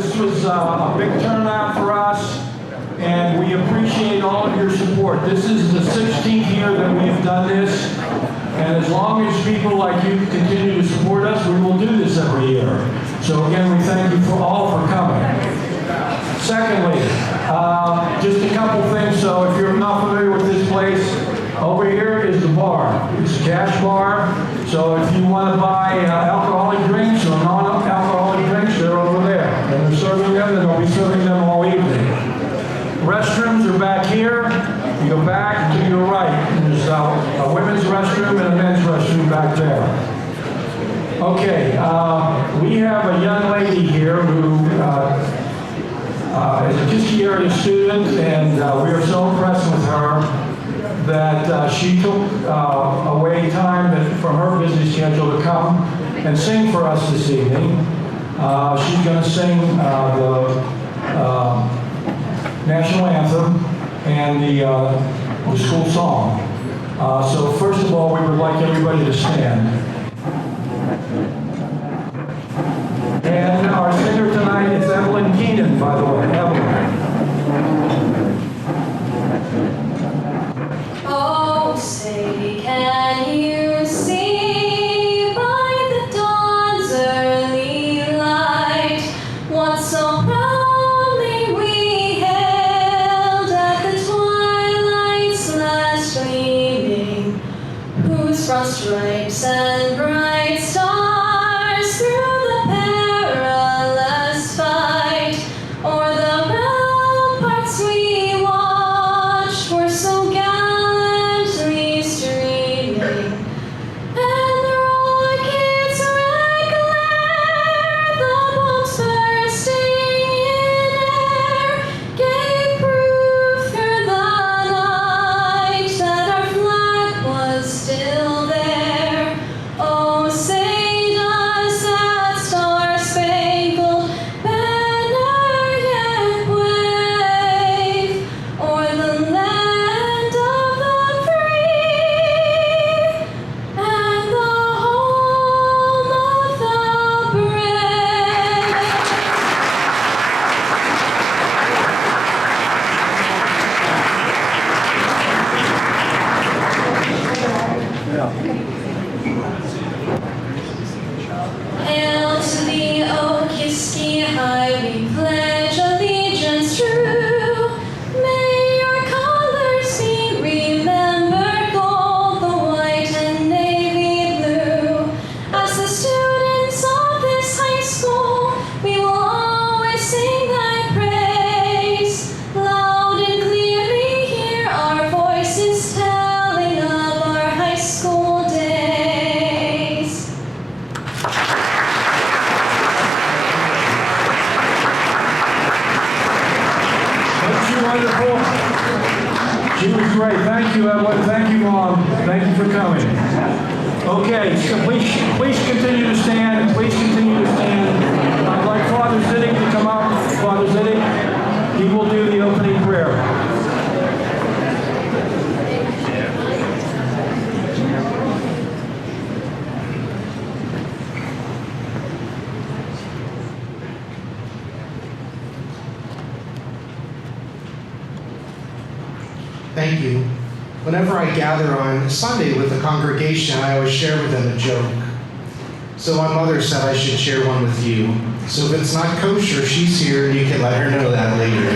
This was a big turnout for us, and we appreciate all of your support. This is the 16th year that we've done this, and as long as people like you continue to support us, we will do this every year. So again, we thank you all for coming. Secondly, just a couple things. So if you're not familiar with this place, over here is the bar. It's a cash bar. So if you want to buy alcoholic drinks or non-alcoholic drinks, they're over there. And they're serving them, and they'll be serving them all evening. Restrooms are back here. You go back to your right. There's a women's restroom and a men's restroom back there. Okay, we have a young lady here who is a Kiski area student, and we are so impressed with her that she took away time from her busy schedule to come and sing for us this evening. She's going to sing the national anthem and the school song. So first of all, we would like everybody to stand. And our singer tonight is Evelyn Keenan, by the way. Evelyn. Oh, say, can you see by the dawn's early light what so proudly we hailed at the twilight's last gleaming, whose frost stripes and bright stars through the perilous fight o'er the ramparts we watched were so gallantly streaming, and the rockets' red glare, the bombs bursting in air, gave proof through the night that our flag was still there. Oh, say does that star-spangled banner yet wave o'er the land of the free and the home of the brave? Hail to thee, O Kiski high, we pledge allegiance true. May your colors be remembered, gold, the white and navy blue. As the students of this high school, we will always sing thy praise. Loud and clearly hear our voices telling of our high school days. Wasn't she wonderful? She was great. Thank you, Evelyn. Thank you, Mom. Thank you for coming. Okay, so please continue to stand. Please continue to stand. I'd like Father Ziddick to come up. Father Ziddick, he will do the opening prayer. Thank you. Whenever I gather on Sunday with the congregation, I always share with them a joke. So my mother said I should share one with you. So if it's not kosher, she's here and you can let her know that later.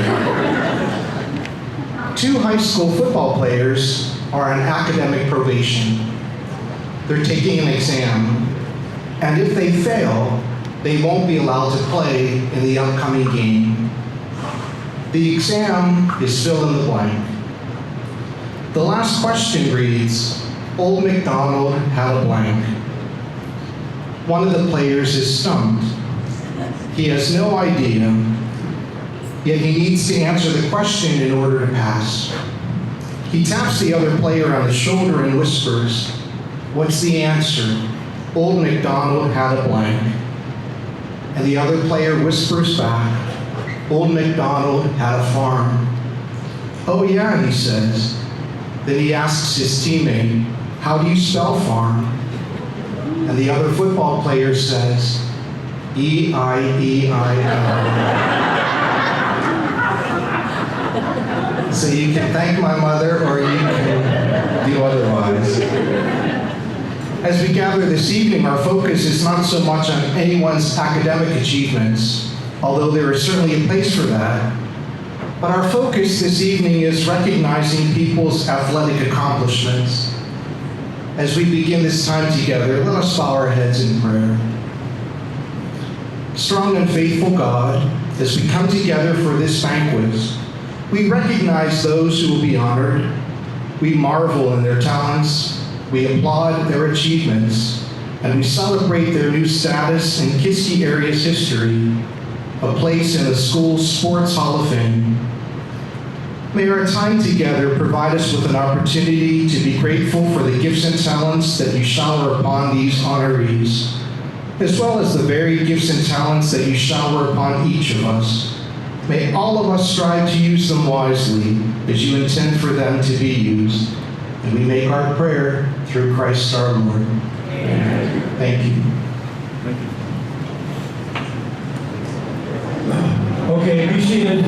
2 high school football players are on academic probation. They're taking an exam, and if they fail, they won't be allowed to play in the upcoming game. The exam is fill in the blank. The last question reads, Old MacDonald had a blank. One of the players is stumped. He has no idea, yet he needs to answer the question in order to pass. He taps the other player on the shoulder and whispers, What's the answer? Old MacDonald had a blank. And the other player whispers back, Old MacDonald had a farm. Oh yeah, he says. Then he asks his teammate, how do you spell farm? And the other football player says, E-I-E-I-O. So you can thank my mother or you can do otherwise. As we gather this evening, our focus is not so much on anyone's academic achievements, although there is certainly a place for that. But our focus this evening is recognizing people's athletic accomplishments. As we begin this time together, let us bow our heads in prayer. Strong and faithful God, as we come together for this banquet, we recognize those who will be honored. We marvel in their talents. We applaud their achievements. And we celebrate their new status in Kiski area's history, a place in the school's Sports Hall of Fame. May our time together provide us with an opportunity to be grateful for the gifts and talents that you shower upon these honorees, as well as the varied gifts and talents that you shower upon each of us. May all of us strive to use them wisely as you intend for them to be used. And we make our prayer through Christ our Lord. Amen. Thank you. Okay, be seated.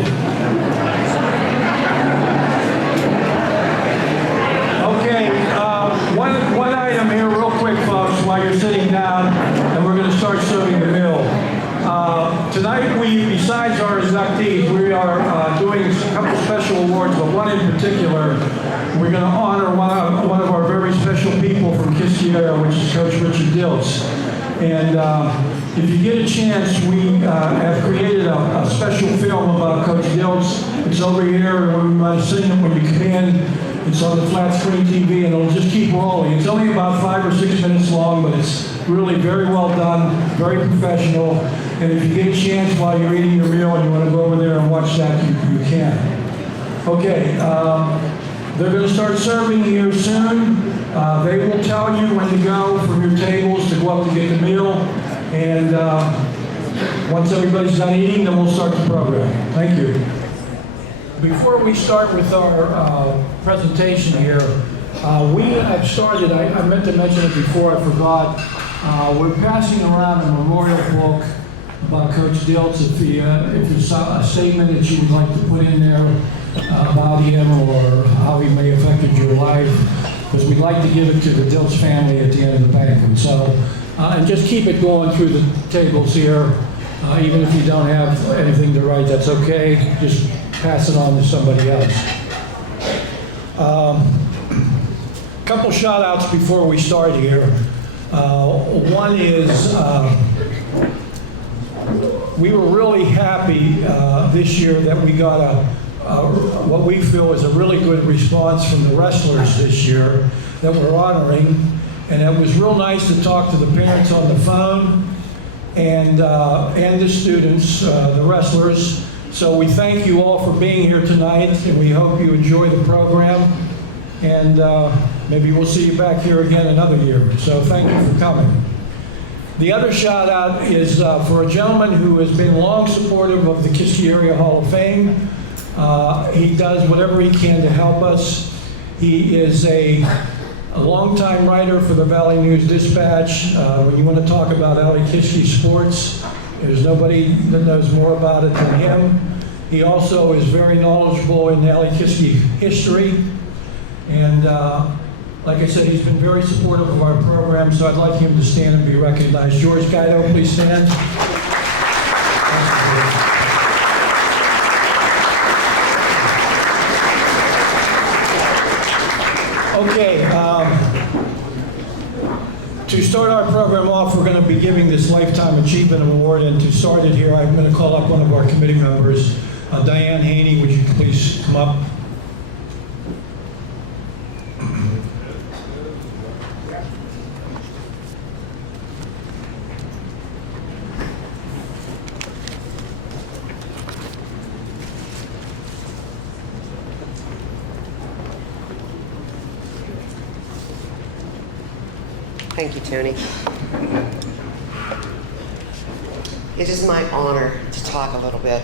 Okay, one item here real quick, folks, while you're sitting down, and we're going to start serving the meal. Tonight, besides our inductees, we are doing a couple special awards, but one in particular, we're going to honor one of our very special people from Kiski area, which is Coach Richard Diltz. And if you get a chance, we have created a special film about Coach Diltz. It's over here, and we might see it when you come in. It's on the flat screen TV, and it'll just keep rolling. It's only about 5 or 6 minutes long, but it's really very well done, very professional. And if you get a chance while you're eating your meal and you want to go over there and watch that, you can. Okay, they're going to start serving here soon. They will tell you when to go from your tables to go up to get the meal. And once everybody's done eating, then we'll start the program. Thank you. Before we start with our presentation here, we have started, I meant to mention it before, I forgot. We're passing around a memorial book about Coach Diltz. If there's a statement that you would like to put in there about him or how he may have affected your life, because we'd like to give it to the Diltz family at the end of the banquet. So, and just keep it going through the tables here. Even if you don't have anything to write, that's okay. Just pass it on to somebody else. Couple shout outs before we start here. One is we were really happy this year that we got what we feel is a really good response from the wrestlers this year that we're honoring. And it was real nice to talk to the parents on the phone and the students, the wrestlers. So we thank you all for being here tonight, and we hope you enjoy the program. And maybe we'll see you back here again another year. So thank you for coming. The other shout out is for a gentleman who has been long supportive of the Kiski Area Hall of Fame. He does whatever he can to help us. He is a longtime writer for the Valley News Dispatch. When you want to talk about LA Kiski sports, there's nobody that knows more about it than him. He also is very knowledgeable in LA Kiski history. And like I said, he's been very supportive of our program, so I'd like him to stand and be recognized. George Guido, please stand. Okay, to start our program off, we're going to be giving this Lifetime Achievement Award, and to start it here, I'm going to call up one of our committee members, Diane Haney. Would you please come up? Thank you, Tony. It is my honor to talk a little bit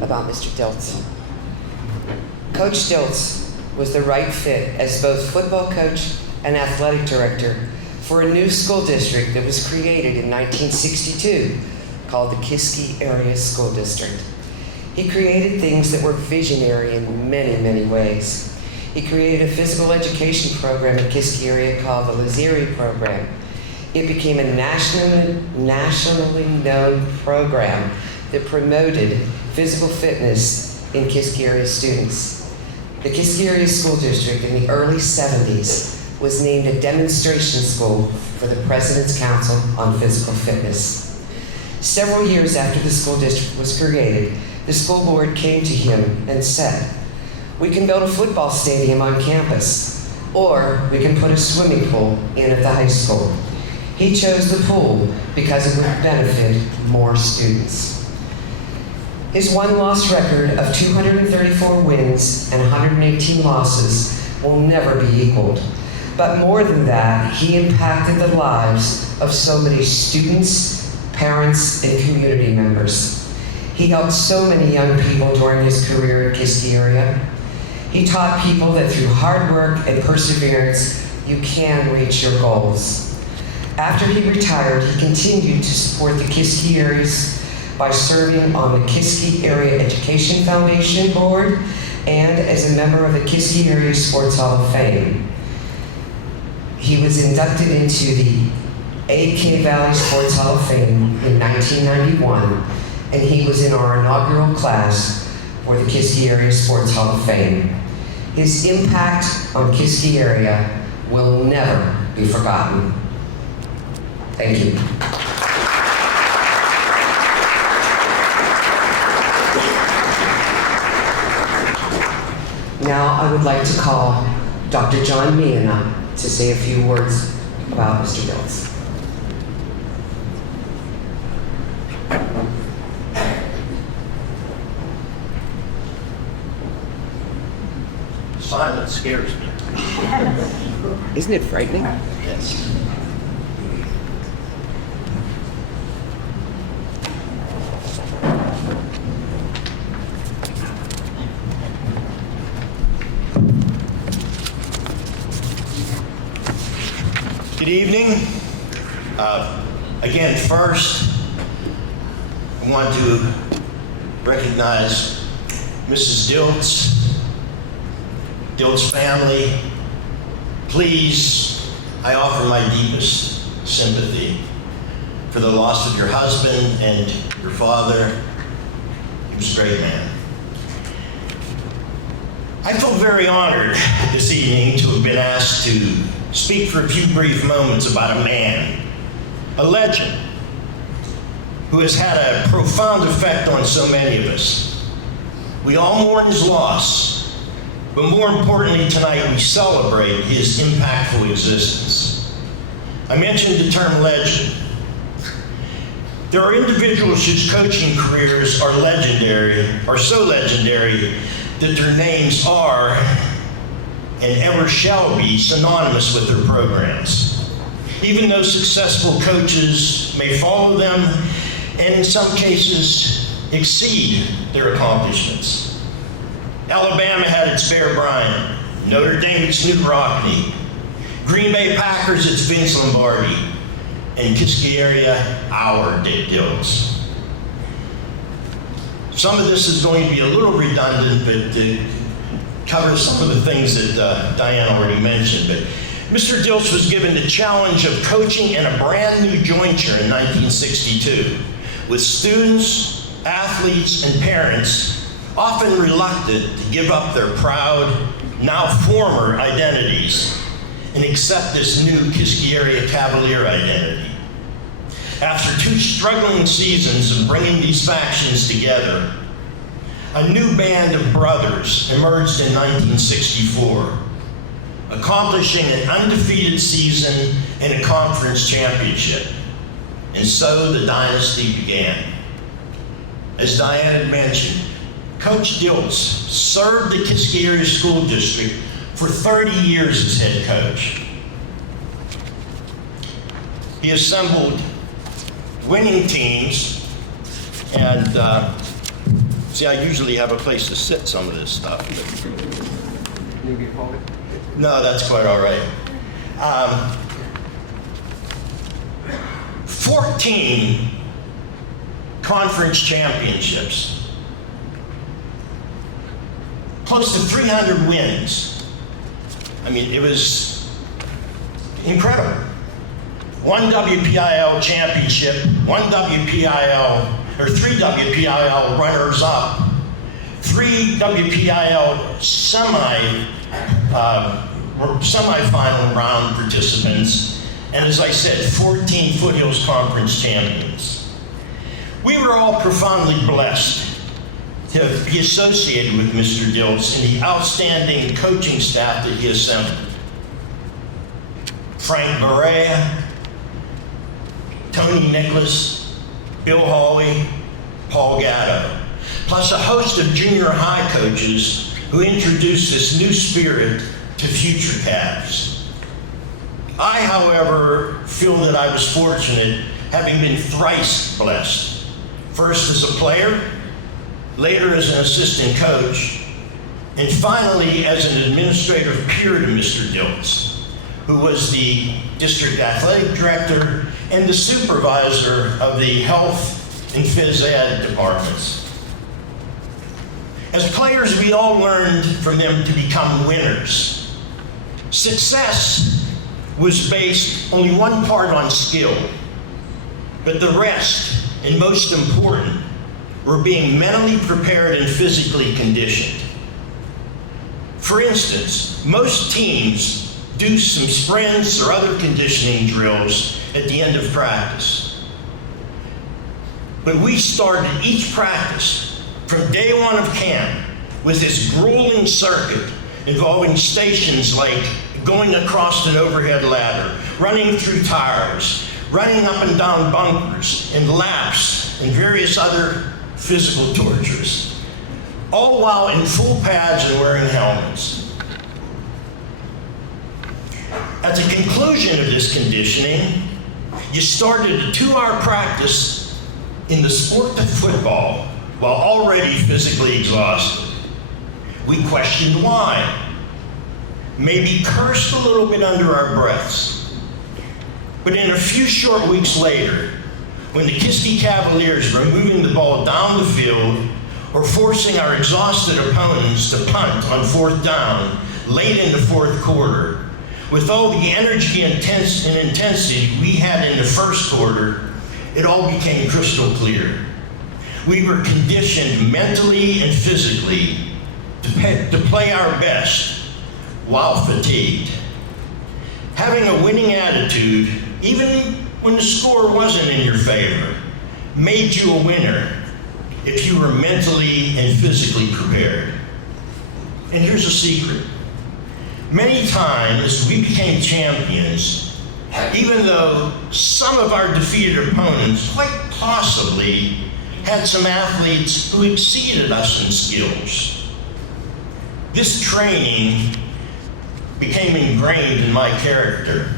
about Mr. Diltz. Coach Diltz was the right fit as both football coach and athletic director for a new school district that was created in 1962 called the Kiski Area School District. He created things that were visionary in many, many ways. He created a physical education program in Kiski area called the Laziri program. It became a nationally known program that promoted physical fitness in Kiski area students. The Kiski area school district in the early 70s was named a demonstration school for the President's Council on Physical Fitness. Several years after the school district was created, the school board came to him and said, "We can build a football stadium on campus, or we can put a swimming pool in at the high school." He chose the pool because it would benefit more students. His one-loss record of 234 wins and 118 losses will never be equaled. But more than that, he impacted the lives of so many students, parents, and community members. He helped so many young people during his career in Kiski area. He taught people that through hard work and perseverance, you can reach your goals. After he retired, he continued to support the Kiski areas by serving on the Kiski Area Education Foundation Board and as a member of the Kiski Area Sports Hall of Fame. He was inducted into the AK Valley Sports Hall of Fame in 1991, and he was in our inaugural class for the Kiski Area Sports Hall of Fame. His impact on Kiski area will never be forgotten. Thank you. Now I would like to call Dr. John Meehan up to say a few words about Mr. Dilts. Silence scares me. Isn't it frightening? Yes. Good evening. Again, first, I want to recognize Mrs. Dilt's family. Please, I offer my deepest sympathy for the loss of your husband and your father. He was a great man. I feel very honored this evening to have been asked to speak for a few brief moments about a man, a legend, who has had a profound effect on so many of us. We all mourn his loss, but more importantly tonight, we celebrate his impactful existence. I mentioned the term legend. There are individuals whose coaching careers are so legendary that their names are and ever shall be synonymous with their programs. Even though successful coaches may follow them and in some cases exceed their accomplishments. Alabama had its Bear Bryant, Notre Dame its Knute Rockne, Green Bay Packers its Vince Lombardi, and Kiski area our Dick Dilts. Some of this is going to be a little redundant, but cover some of the things that Diane already mentioned. But Mr. Dilts was given the challenge of coaching in a brand new jointure in 1962, with students, athletes, and parents often reluctant to give up their proud, now former identities and accept this new Kiski area Cavalier identity. After 2 struggling seasons of bringing these factions together, a new band of brothers emerged in 1964, accomplishing an undefeated season and a conference championship. And so the dynasty began. As Diane had mentioned, Coach Dilts served the Kiski area school district for 30 years as head coach. He assembled winning teams, and see, I usually have a place to sit some of this stuff. No, that's quite all right. 14 conference championships. Close to 300 wins. I mean, it was incredible. 1 WPIL championship, 3 WPIL runners-up, 3 WPIL semifinal round participants, and as I said, 14 Foothills Conference champions. We were all profoundly blessed to be associated with Mr. Dilts and the outstanding coaching staff that he assembled. Frank Barea, Tony Nicholas, Bill Hawley, Paul Gatto, plus a host of junior high coaches who introduced this new spirit to future Cavs. I, however, feel that I was fortunate, having been thrice blessed. First as a player, later as an assistant coach, and finally as an administrative peer to Mr. Dilts, who was the district athletic director and the supervisor of the health and phys ed departments. As players, we all learned from them to become winners. Success was based only one part on skill, but the rest, and most important, were being mentally prepared and physically conditioned. For instance, most teams do some sprints or other conditioning drills at the end of practice. But we started each practice from day one of camp with this grueling circuit involving stations like going across an overhead ladder, running through tires, running up and down bunkers, and laps, and various other physical tortures, all while in full pads and wearing helmets. At the conclusion of this conditioning, you started a 2-hour practice in the sport of football while already physically exhausted. We questioned why, maybe cursed a little bit under our breaths. But in a few short weeks later, when the Kiski Cavaliers were moving the ball down the field or forcing our exhausted opponents to punt on 4th down late in the 4th quarter, with all the energy and intensity we had in the 1st quarter, it all became crystal clear. We were conditioned mentally and physically to play our best while fatigued. Having a winning attitude, even when the score wasn't in your favor, made you a winner if you were mentally and physically prepared. And here's a secret. Many times we became champions, even though some of our defeated opponents quite possibly had some athletes who exceeded us in skills. This training became ingrained in my character,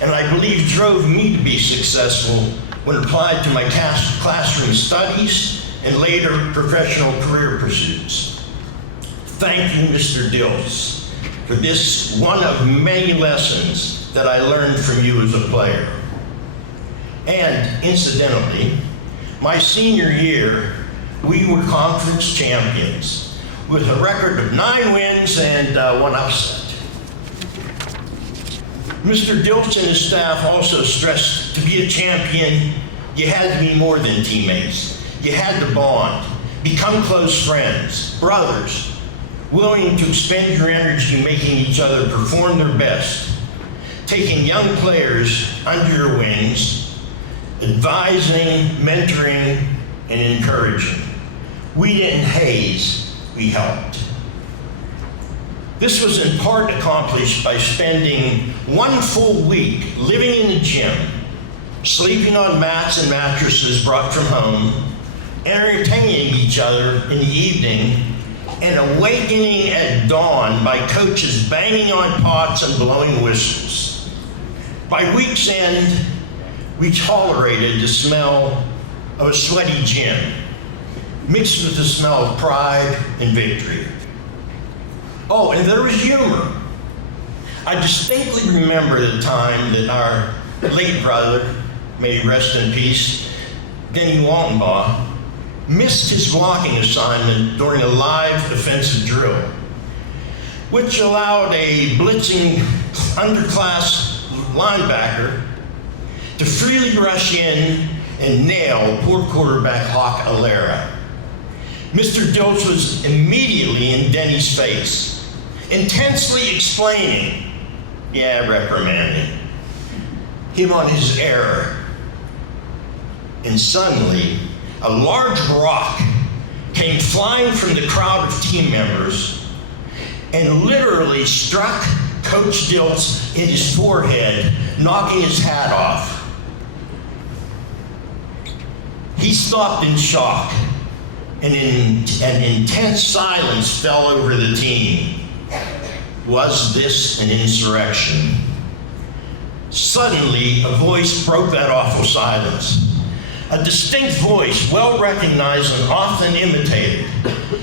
and I believe drove me to be successful when applied to my classroom studies and later professional career pursuits. Thank you, Mr. Dilts, for this one of many lessons that I learned from you as a player. And incidentally, my senior year, we were conference champions with a record of 9 wins and 1 upset. Mr. Dilts and his staff also stressed to be a champion, you had to be more than teammates. You had to bond, become close friends, brothers, willing to expend your energy making each other perform their best, taking young players under your wings, advising, mentoring, and encouraging. We didn't haze, we helped. This was in part accomplished by spending 1 full week living in the gym, sleeping on mats and mattresses brought from home, entertaining each other in the evening, and awakening at dawn by coaches banging on pots and blowing whistles. By week's end, we tolerated the smell of a sweaty gym, mixed with the smell of pride and victory. Oh, and there was humor. I distinctly remember the time that our late brother, may he rest in peace, Denny Waltenbaugh, missed his blocking assignment during a live offensive drill, which allowed a blitzing underclass linebacker to freely rush in and nail poor quarterback Hawk Alera. Mr. Dilts was immediately in Denny's face, intensely explaining, reprimanding him on his error. And suddenly, a large rock came flying from the crowd of team members and literally struck Coach Dilts in his forehead, knocking his hat off. He stopped in shock, and an intense silence fell over the team. Was this an insurrection? Suddenly, a voice broke that awful silence. A distinct voice, well recognized and often imitated.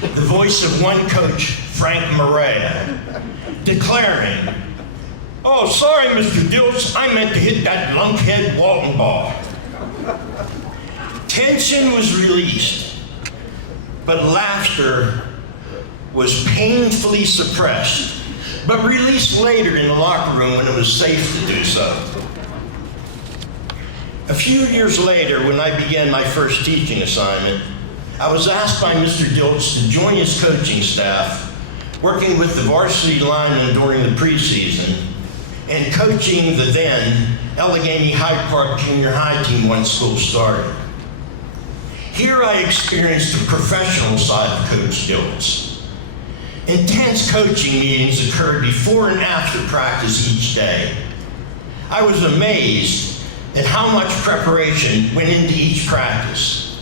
The voice of one coach, Frank Morea, declaring, "Oh, sorry, Mr. Dilts, I meant to hit that lunkhead Waltenbaugh." Tension was released, but laughter was painfully suppressed, but released later in the locker room when it was safe to do so. A few years later, when I began my first teaching assignment, I was asked by Mr. Dilts to join his coaching staff, working with the varsity linemen during the preseason, and coaching the then Allegheny Hyde Park Junior High team once school started. Here I experienced the professional side of Coach Dilts. Intense coaching meetings occurred before and after practice each day. I was amazed at how much preparation went into each practice,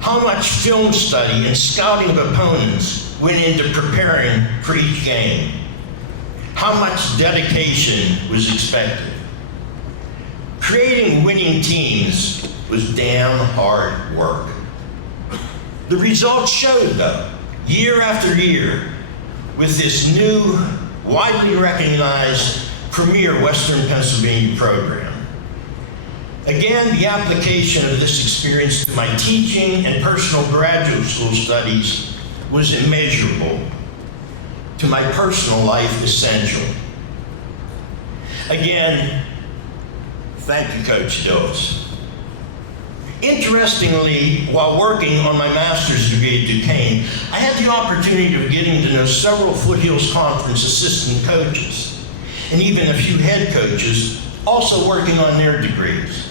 how much film study and scouting of opponents went into preparing for each game, how much dedication was expected. Creating winning teams was damn hard work. The results showed, though, year after year, with this new, widely recognized premier Western Pennsylvania program. Again, the application of this experience to my teaching and personal graduate school studies was immeasurable. To my personal life, essential. Again, thank you, Coach Dilts. Interestingly, while working on my master's degree at Duquesne, I had the opportunity of getting to know several Foothills Conference assistant coaches, and even a few head coaches also working on their degrees.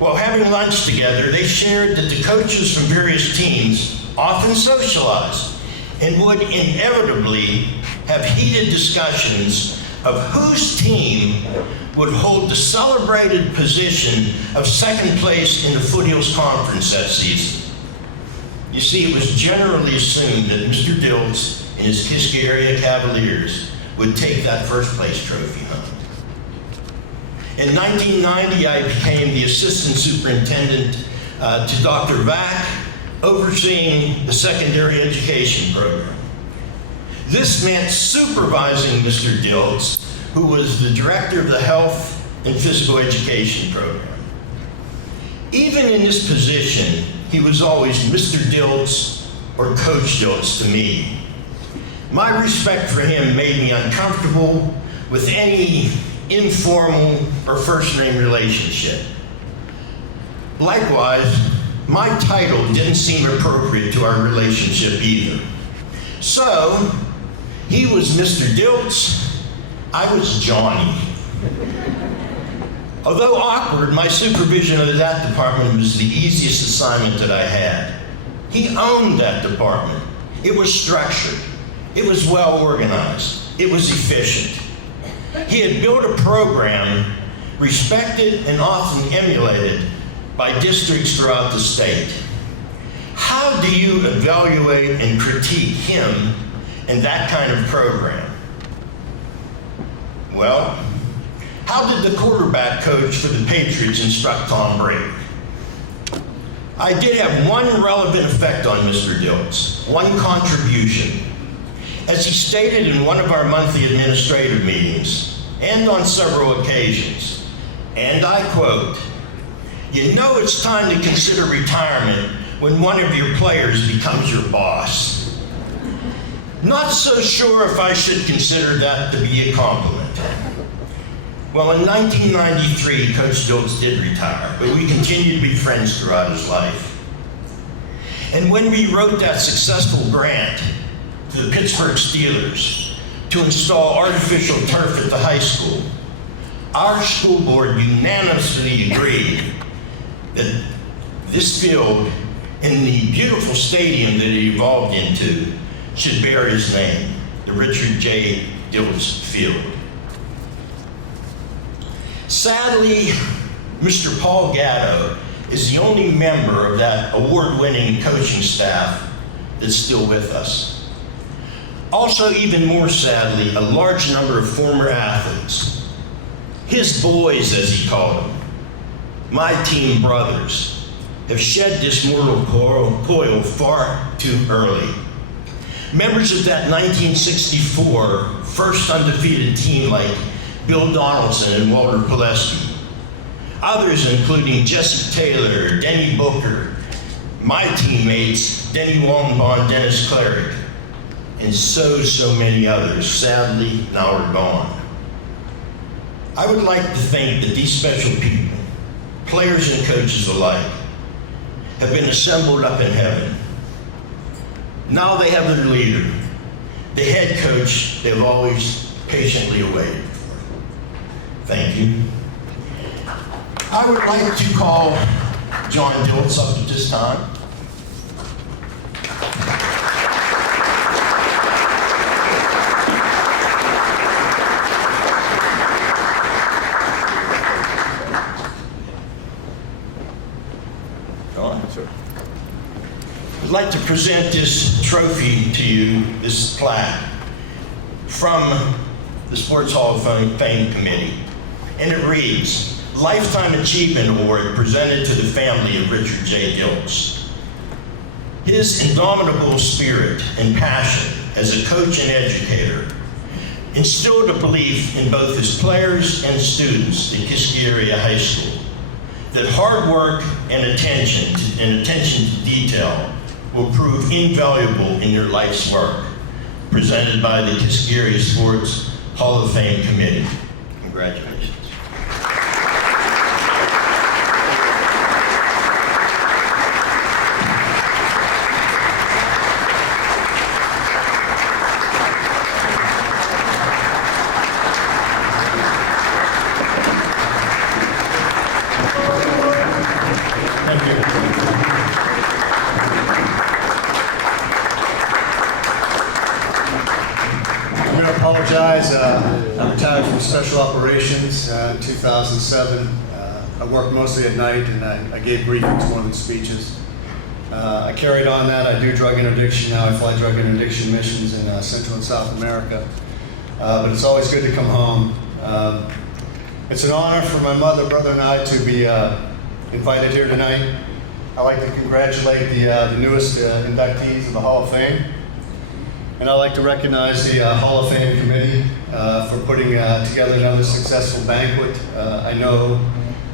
While having lunch together, they shared that the coaches from various teams often socialized and would inevitably have heated discussions of whose team would hold the celebrated position of second place in the Foothills Conference that season. You see, it was generally assumed that Mr. Dilts and his Kiski area Cavaliers would take that first place trophy home. In 1990, I became the assistant superintendent to Dr. Vack, overseeing the secondary education program. This meant supervising Mr. Dilts, who was the director of the health and physical education program. Even in this position, he was always Mr. Dilts or Coach Dilts to me. My respect for him made me uncomfortable with any informal or first-name relationship. Likewise, my title didn't seem appropriate to our relationship either. So, he was Mr. Dilts, I was Johnny. Although awkward, my supervision of that department was the easiest assignment that I had. He owned that department. It was structured. It was well organized. It was efficient. He had built a program respected and often emulated by districts throughout the state. How do you evaluate and critique him and that kind of program? Well, how did the quarterback coach for the Patriots instruct Tom Brady? I did have one relevant effect on Mr. Dilts, one contribution. As he stated in one of our monthly administrative meetings, and on several occasions, and I quote, You know it's time to consider retirement when one of your players becomes your boss. Not so sure if I should consider that to be a compliment. Well, in 1993, Coach Dilts did retire, but we continued to be friends throughout his life. And when we wrote that successful grant to the Pittsburgh Steelers to install artificial turf at the high school, our school board unanimously agreed that this field in the beautiful stadium that it evolved into should bear his name, the Richard J. Dilts Field. Sadly, Mr. Paul Gatto is the only member of that award-winning coaching staff that's still with us. Also, even more sadly, a large number of former athletes, his boys as he called them, my team brothers, have shed this mortal coil far too early. Members of that 1964 first undefeated team like Bill Donaldson and Walter Pileski. Others including Jesse Taylor, Denny Booker, my teammates, Denny Wallenbaugh, Dennis Cleric, and so many others, sadly, now are gone. I would like to think that these special people, players and coaches alike, have been assembled up in heaven. Now they have their leader, the head coach they've always patiently awaited for. Thank you. I would like to call John Dilts up at this time. John? Sure. I'd like to present this trophy to you, this plaque, from the Sports Hall of Fame Committee. And it reads, Lifetime Achievement Award presented to the family of Richard J. Dilts. His indomitable spirit and passion as a coach and educator instilled a belief in both his players and students at Kiski Area High School that hard work and attention to detail will prove invaluable in your life's work, presented by the Kiski Area Sports Hall of Fame Committee. Congratulations. I retired from Special Operations in 2007. I worked mostly at night and I gave briefings more than speeches. I carried on that. I do drug interdiction now. I fly drug interdiction missions in Central and South America. But it's always good to come home. It's an honor for my mother, brother, and I to be invited here tonight. I'd like to congratulate the newest inductees of the Hall of Fame. And I'd like to recognize the Hall of Fame Committee for putting together another successful banquet. I know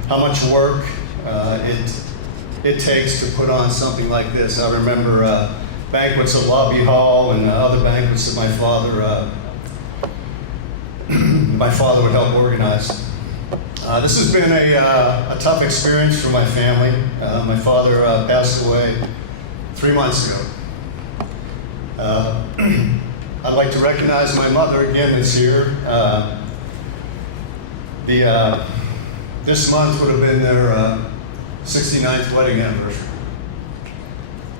how much work it takes to put on something like this. I remember banquets at Lobby Hall and other banquets that my father would help organize. This has been a tough experience for my family. My father passed away 3 months ago. I'd like to recognize my mother again that's here. This month would have been their 69th wedding anniversary.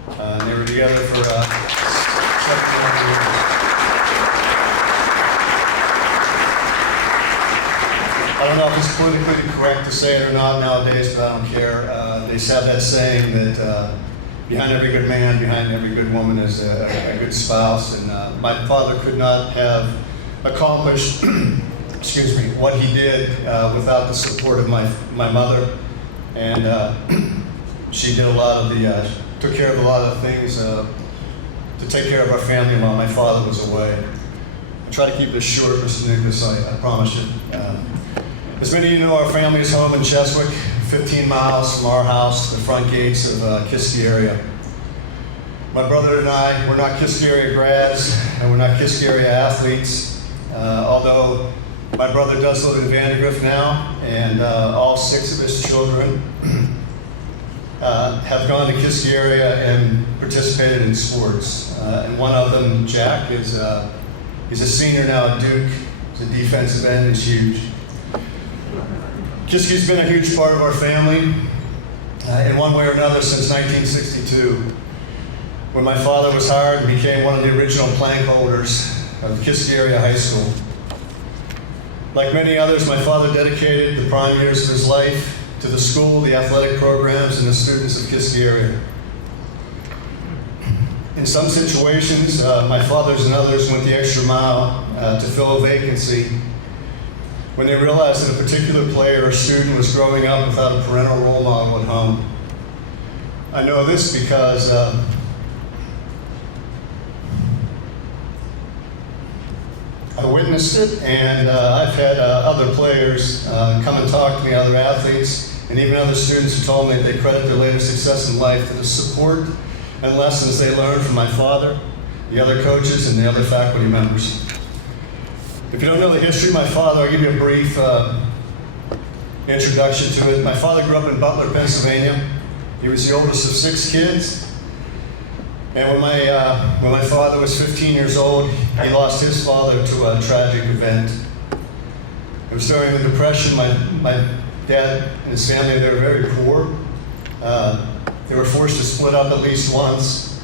They were together for 7 years. I don't know if it's politically correct to say it or not nowadays, but I don't care. They have that saying that behind every good man, behind every good woman is a good spouse. And my father could not have accomplished, what he did without the support of my mother. And she did took care of a lot of things to take care of our family while my father was away. I try to keep this short, Mr. Nicholas, I promise you. As many of you know, our family is home in Cheswick, 15 miles from our house to the front gates of Kiski area. My brother and I, we're not Kiski area grads, and we're not Kiski area athletes, although my brother does live in Vandergrift now, and all 6 of his children have gone to Kiski area and participated in sports. And one of them, Jack, he's a senior now at Duke. He's a defensive end, he's huge. Kiski's been a huge part of our family in one way or another since 1962, when my father was hired and became one of the original plank holders of Kiski area high school. Like many others, my father dedicated the prime years of his life to the school, the athletic programs, and the students of Kiski area. In some situations, my fathers and others went the extra mile to fill a vacancy when they realized that a particular player or student was growing up without a parental role model at home. I know this because I witnessed it, and I've had other players come and talk to me, other athletes, and even other students who told me that they credit their later success in life to the support and lessons they learned from my father, the other coaches, and the other faculty members. If you don't know the history of my father, I'll give you a brief introduction to it. My father grew up in Butler, Pennsylvania. He was the oldest of 6 kids. And when my father was 15 years old, he lost his father to a tragic event. It was during the Depression. My dad and his family, they were very poor. They were forced to split up at least once.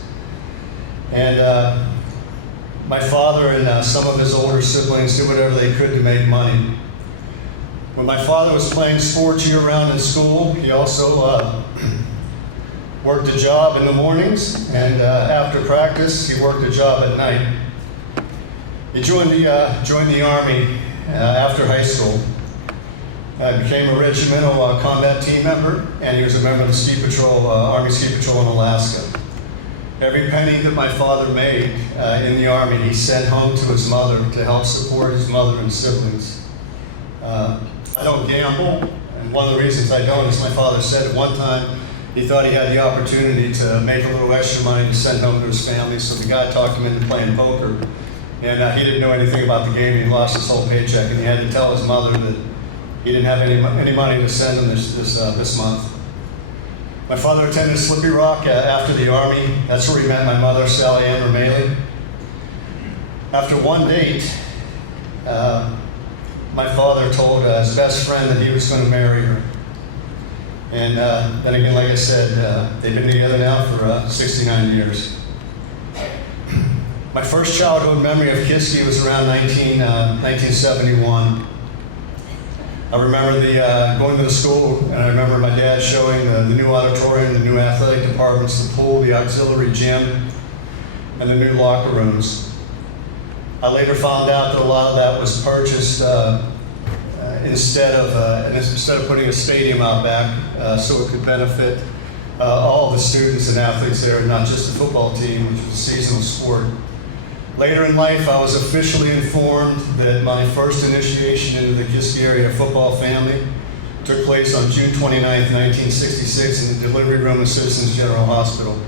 And my father and some of his older siblings did whatever they could to make money. When my father was playing sports year-round in school, he also worked a job in the mornings, and after practice, he worked a job at night. He joined the Army after high school. Became a regimental combat team member, and he was a member of the Ski Patrol, Army Ski Patrol in Alaska. Every penny that my father made in the Army, he sent home to his mother to help support his mother and siblings. I don't gamble, and one of the reasons I don't is my father said at one time he thought he had the opportunity to make a little extra money to send home to his family, so the guy talked him into playing poker. And he didn't know anything about the game. He lost his whole paycheck, and he had to tell his mother that he didn't have any money to send him this month. My father attended Slippy Rock after the Army. That's where he met my mother, Sally Ann Romali. After one date, my father told his best friend that he was going to marry her. And then again, like I said, they've been together now for 69 years. My first childhood memory of Kiski was around 1971. I remember going to the school, and I remember my dad showing the new auditorium, the new athletic departments, the pool, the auxiliary gym, and the new locker rooms. I later found out that a lot of that was purchased instead of putting a stadium out back so it could benefit all the students and athletes there, not just the football team, which was a seasonal sport. Later in life, I was officially informed that my first initiation into the Kiski area football family took place on June 29, 1966 in the delivery room of Citizens General Hospital.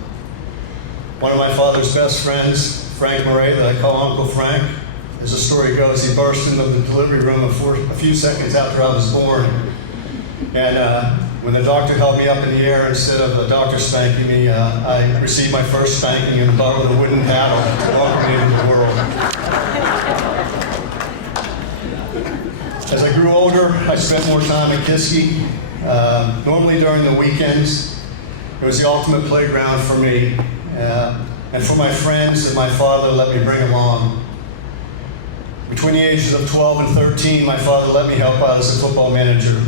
One of my father's best friends, Frank Murray, that I call Uncle Frank, as the story goes, he burst into the delivery room a few seconds after I was born. And when the doctor held me up in the air, instead of the doctor spanking me, I received my first spanking in the butt with a wooden paddle to welcome me into the world. As I grew older, I spent more time at Kiski. Normally during the weekends, it was the ultimate playground for me and for my friends that my father let me bring along. Between the ages of 12 and 13, my father let me help out as a football manager.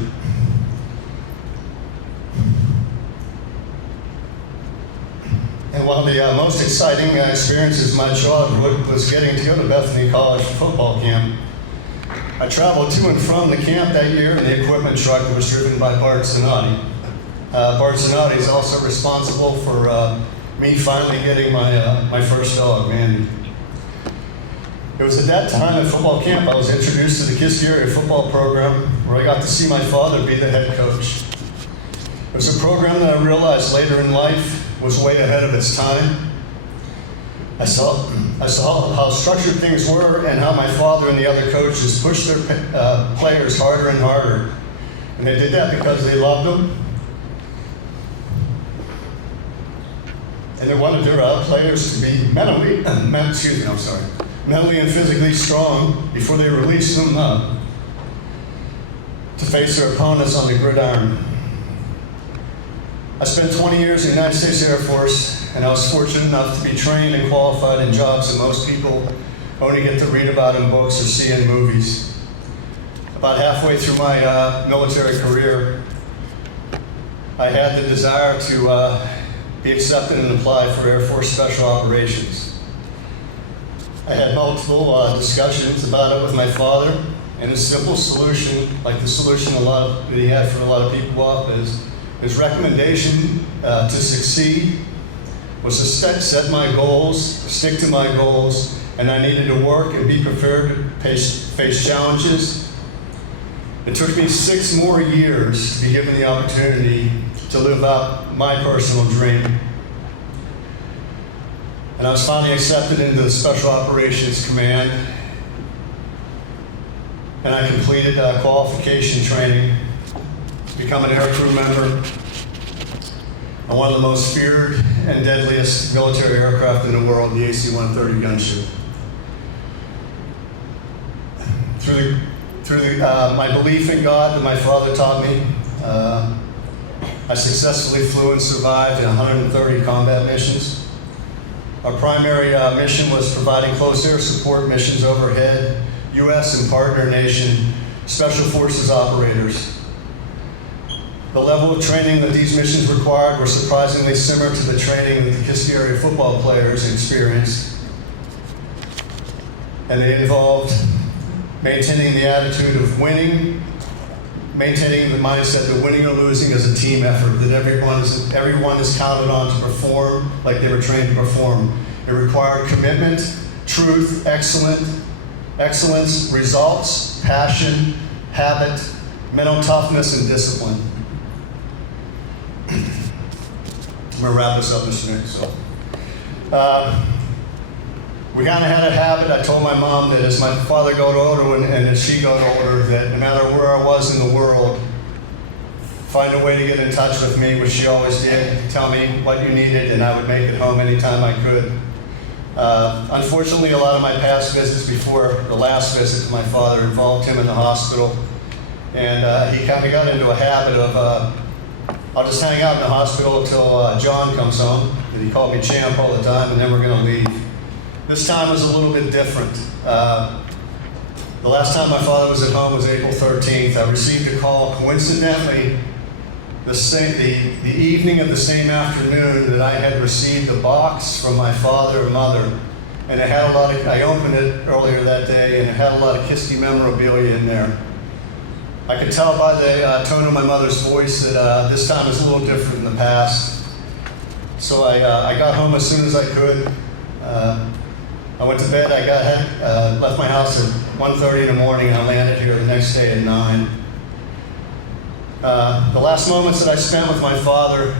And one of the most exciting experiences of my childhood was getting to go to Bethany College for football camp. I traveled to and from the camp that year in the equipment truck that was driven by Bart Zanotti. Bart Zanotti is also responsible for me finally getting my first dog, Mandy. It was at that time at football camp I was introduced to the Kiski area football program, where I got to see my father be the head coach. It was a program that I realized later in life was way ahead of its time. I saw how structured things were and how my father and the other coaches pushed their players harder and harder. And they did that because they loved them. And they wanted their players to be mentally and physically strong before they released them to face their opponents on the gridiron. I spent 20 years in the United States Air Force, and I was fortunate enough to be trained and qualified in jobs that most people only get to read about in books or see in movies. About halfway through my military career, I had the desire to be accepted and apply for Air Force Special Operations. I had multiple discussions about it with my father, and a simple solution, like the solution that he had for a lot of people up, is his recommendation to succeed was to set my goals, stick to my goals, and I needed to work and be prepared to face challenges. It took me 6 more years to be given the opportunity to live out my personal dream. And I was finally accepted into the Special Operations Command, and I completed qualification training to become an aircrew member on one of the most feared and deadliest military aircraft in the world, the AC-130 gunship. Through my belief in God that my father taught me, I successfully flew and survived in 130 combat missions. Our primary mission was providing close air support missions overhead, U.S. and partner nation Special Forces operators. The level of training that these missions required were surprisingly similar to the training that the Kiski area football players experienced. And they involved maintaining the attitude of winning, maintaining the mindset that winning or losing is a team effort, that everyone is counted on to perform like they were trained to perform. It required commitment, truth, excellence, results, passion, habit, mental toughness, and discipline. I'm going to wrap this up, Mr. Nick. We kind of had a habit. I told my mom that as my father got older and as she got older, that no matter where I was in the world, find a way to get in touch with me, which she always did. Tell me what you needed, and I would make it home anytime I could. Unfortunately, a lot of my past visits before the last visit to my father involved him in the hospital, and he kind of got into a habit of I'll just hang out in the hospital until John comes home. And he called me champ all the time, and then we're going to leave. This time was a little bit different. The last time my father was at home was April 13th. I received a call, coincidentally, the evening of the same afternoon that I had received a box from my father and mother. And it had I opened it earlier that day, and it had a lot of Kiski memorabilia in there. I could tell by the tone of my mother's voice that this time is a little different than the past. So I got home as soon as I could. I went to bed. I left my house at 1:30 in the morning, and I landed here the next day at 9. The last moments that I spent with my father,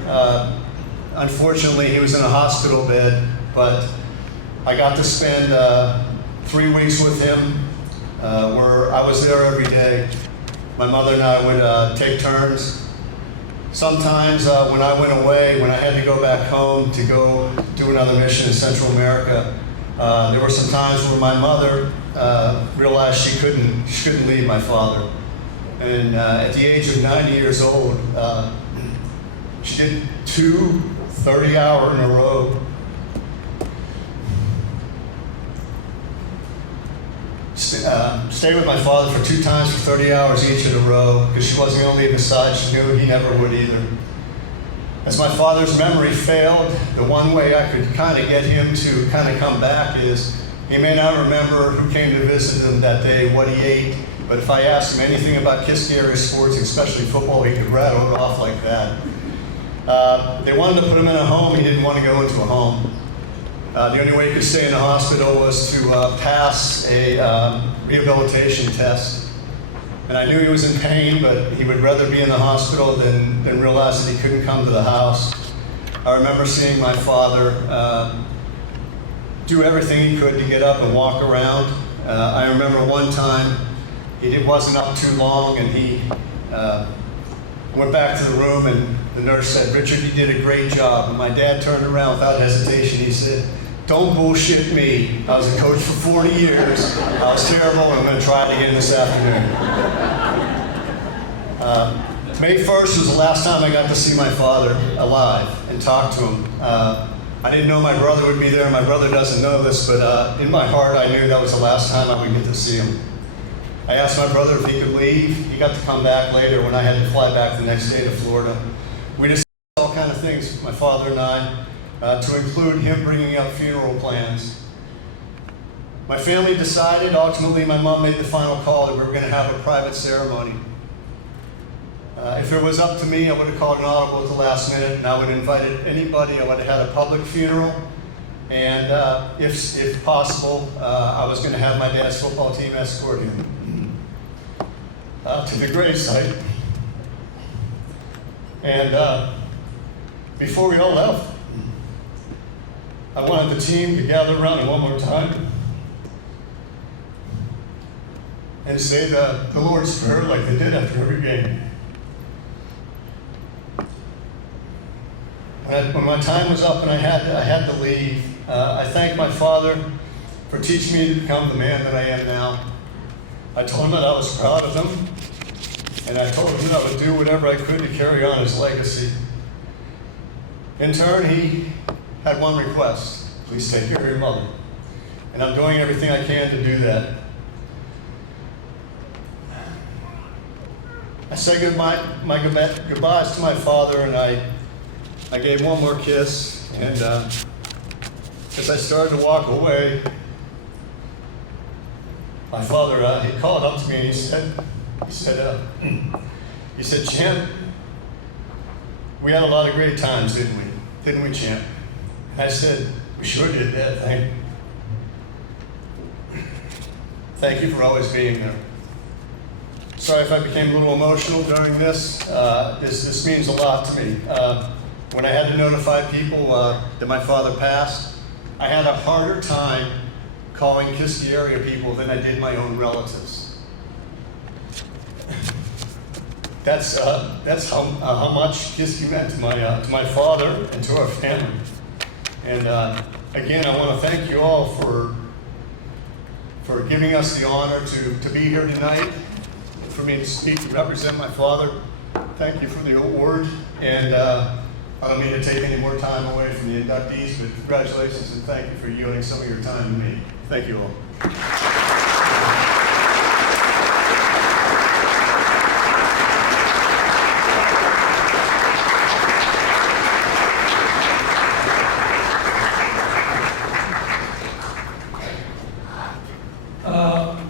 unfortunately, he was in a hospital bed, but I got to spend 3 weeks with him, where I was there every day. My mother and I would take turns. Sometimes when I went away, when I had to go back home to go do another mission in Central America, there were some times where my mother realized she couldn't leave my father. And at the age of 90 years old, she did 2 30-hour in a row. Stayed with my father for 2 times for 30 hours each in a row, because she wasn't going to leave his side. She knew he never would either. As my father's memory failed, the one way I could kind of get him to kind of come back is he may not remember who came to visit him that day, what he ate, but if I asked him anything about Kiski area sports, especially football, he could rattle it off like that. They wanted to put him in a home. He didn't want to go into a home. The only way he could stay in the hospital was to pass a rehabilitation test. And I knew he was in pain, but he would rather be in the hospital than realize that he couldn't come to the house. I remember seeing my father do everything he could to get up and walk around. I remember one time, it wasn't up too long, and he went back to the room, and the nurse said, "Richard, you did a great job." And my dad turned around without hesitation. He said, "Don't bullshit me. I was a coach for 40 years. I was terrible, and I'm going to try it again this afternoon." May 1st was the last time I got to see my father alive and talk to him. I didn't know my brother would be there. My brother doesn't know this, but in my heart, I knew that was the last time I would get to see him. I asked my brother if he could leave. He got to come back later when I had to fly back the next day to Florida. We discussed all kind of things, my father and I, to include him bringing up funeral plans. My family decided, ultimately my mom made the final call, that we were going to have a private ceremony. If it was up to me, I would have called an audible at the last minute, and I would have invited anybody. I would have had a public funeral, and if possible, I was going to have my dad's football team escort him to the gravesite. And before we all left, I wanted the team to gather around him one more time and say the Lord's Prayer like they did after every game. When my time was up and I had to leave, I thanked my father for teaching me to become the man that I am now. I told him that I was proud of him, and I told him that I would do whatever I could to carry on his legacy. In turn, he had one request: please take care of your mother. And I'm doing everything I can to do that. I said goodbyes to my father, and I gave one more kiss, and as I started to walk away, my father, he called up to me and he said, "Champ, we had a lot of great times, didn't we? Didn't we, Champ?" And I said, "We sure did, Dad. Thank you for always being there." Sorry if I became a little emotional during this. This means a lot to me. When I had to notify people that my father passed, I had a harder time calling Kiski area people than I did my own relatives. That's how much Kiski meant to my father and to our family. And again, I want to thank you all for giving us the honor to be here tonight, for me to speak and represent my father. Thank you for the award, and I don't mean to take any more time away from the inductees, but congratulations and thank you for yielding some of your time to me. Thank you all.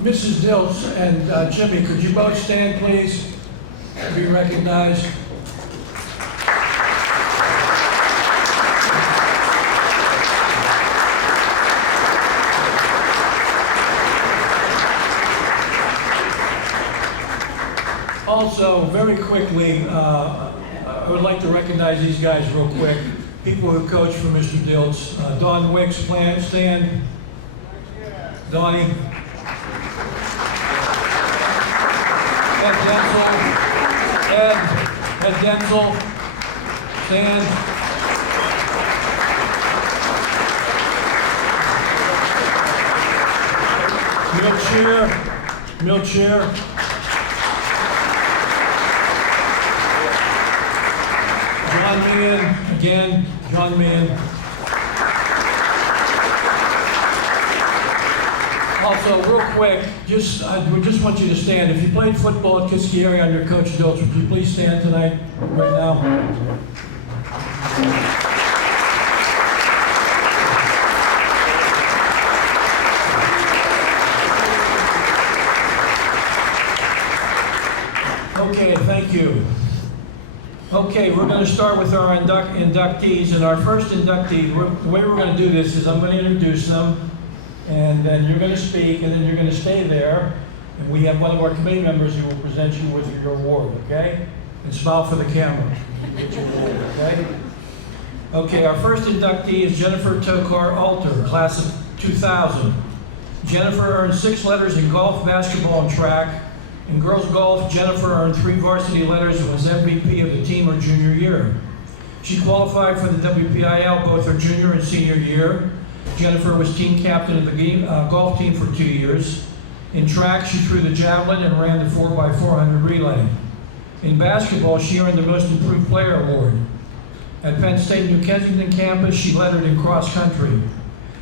Mrs. Diltz and Jimmy, could you both stand, please, to be recognized? Also, very quickly, I would like to recognize these guys real quick. People who coach for Mr. Diltz. Don Wicks, stand. Donnie. Ed Denzel, stand. Milchair. John Meehan, again, John Meehan. Also, real quick, we just want you to stand. If you played football at Kiski area under Coach Diltz, would you please stand tonight, right now? Okay, thank you. Okay, we're going to start with our inductees, and our first inductee, the way we're going to do this is I'm going to introduce them, and then you're going to speak, and then you're going to stay there, And we have one of our committee members who will present you with your award, okay? And smile for the camera. Get your award, okay? Okay, our first inductee is Jennifer Tokar Alter, class of 2000. Jennifer earned 6 letters in golf, basketball, and track. In girls golf, Jennifer earned 3 varsity letters and was MVP of the team her junior year. She qualified for the WPIL both her junior and senior year. Jennifer was team captain of the golf team for 2 years. In track, she threw the javelin and ran the 4x400 relay. In basketball, she earned the Most Improved Player Award. At Penn State New Kensington campus, she lettered in cross country.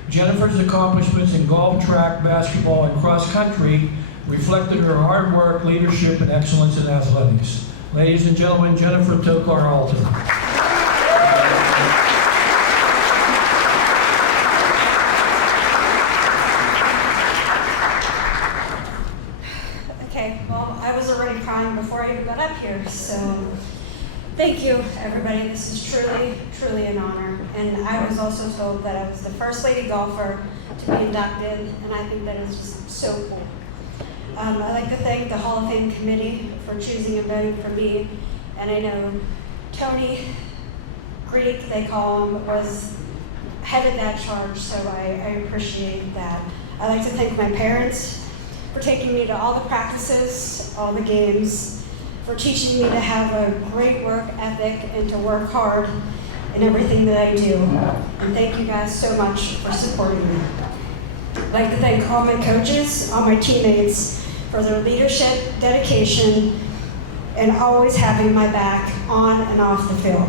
Jennifer's accomplishments in golf, track, basketball, and cross country reflected her hard work, leadership, and excellence in athletics. Ladies and gentlemen, Jennifer Tokar Alter. Okay, well, I was already crying before I even got up here, so thank you, everybody. This is truly, truly an honor. And I was also told that I was the first lady golfer to be inducted, and I think that is just so cool. I'd like to thank the Hall of Fame committee for choosing and voting for me. And I know Tony Greek, they call him, was headed that charge, so I appreciate that. I'd like to thank my parents for taking me to all the practices, all the games, for teaching me to have a great work ethic and to work hard in everything that I do. And thank you guys so much for supporting me. I'd like to thank all my coaches, all my teammates for their leadership, dedication, and always having my back on and off the field.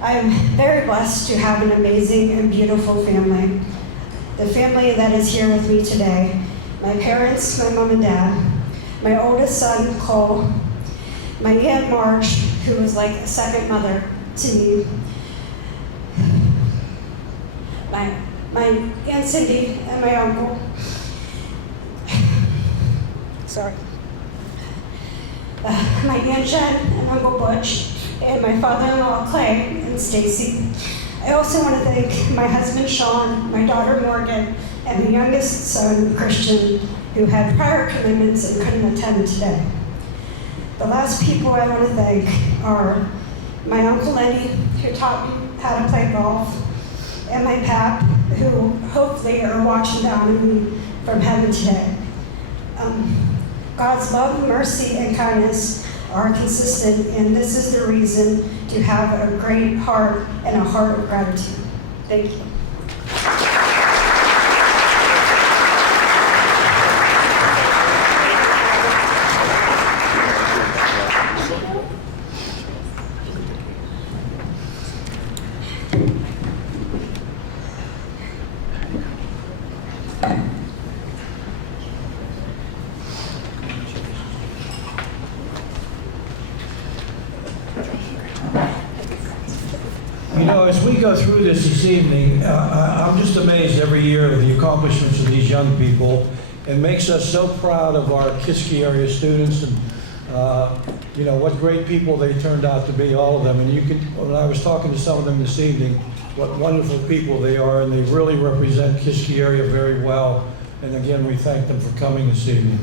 I am very blessed to have an amazing and beautiful family. The family that is here with me today, my parents, my mom and dad, my oldest son, Cole, my Aunt Marge, who was like a second mother to me, my Aunt Cindy and my uncle, my Aunt Jen and Uncle Butch, and my father-in-law Clay and Stacy. I also want to thank my husband Sean, my daughter Morgan, and my youngest son Christian, who had prior commitments and couldn't attend today. The last people I want to thank are my Uncle Lenny, who taught me how to play golf, and my pap, who hopefully are watching down on me from heaven today. God's love, mercy, and kindness are consistent, and this is the reason to have a great heart and a heart of gratitude. Thank you. You know, as we go through this evening, I'm just amazed every year of the accomplishments of these young people. It makes us so proud of our Kiski area students and, you know, what great people they turned out to be, all of them. And you can, when I was talking to some of them this evening, what wonderful people they are, and they really represent Kiski area very well. And again, we thank them for coming this evening.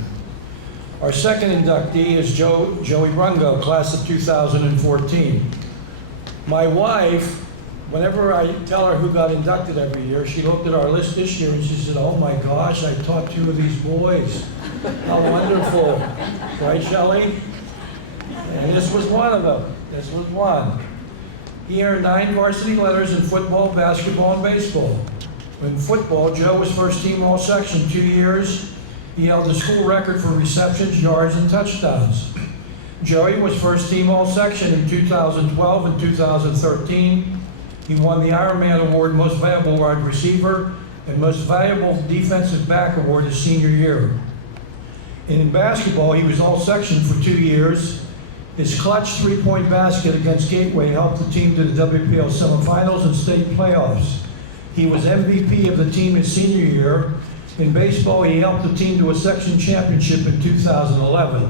Our second inductee is Joey Brungo, class of 2014. My wife, whenever I tell her who got inducted every year, she looked at our list this year and she said, "Oh my gosh, I taught 2 of these boys. How wonderful." Right, Shelley? And this was one of them. This was one. He earned 9 varsity letters in football, basketball, and baseball. In football, Joe was first team all-section 2 years. He held the school record for receptions, yards, and touchdowns. Joey was first team all-section in 2012 and 2013. He won the Ironman Award Most Valuable Wide Receiver and Most Valuable Defensive Back Award his senior year. In basketball, he was all-section for 2 years. His clutch three-point basket against Gateway helped the team to the WPL semifinals and state playoffs. He was MVP of the team his senior year. In baseball, he helped the team to a section championship in 2011.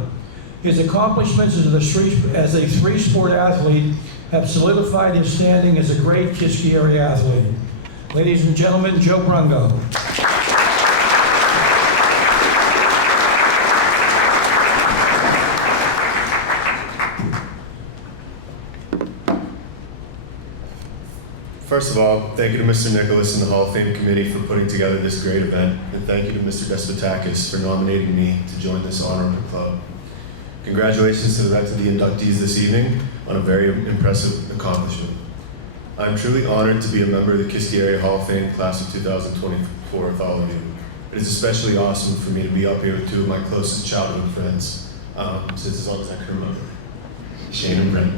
His accomplishments as a three-sport athlete have solidified his standing as a great Kiski area athlete. Ladies and gentlemen, Joe Brungo. First of all, thank you to Mr. Nicholas and the Hall of Fame Committee for putting together this great event, and thank you to Mr. Despotakis for nominating me to join this honorable club. Congratulations to the rest of the inductees this evening on a very impressive accomplishment. I'm truly honored to be a member of the Kiski Area Hall of Fame class of 2024 with all of you. It is especially awesome for me to be up here with two of my closest childhood friends, since as long as I can remember, Shane and Brent.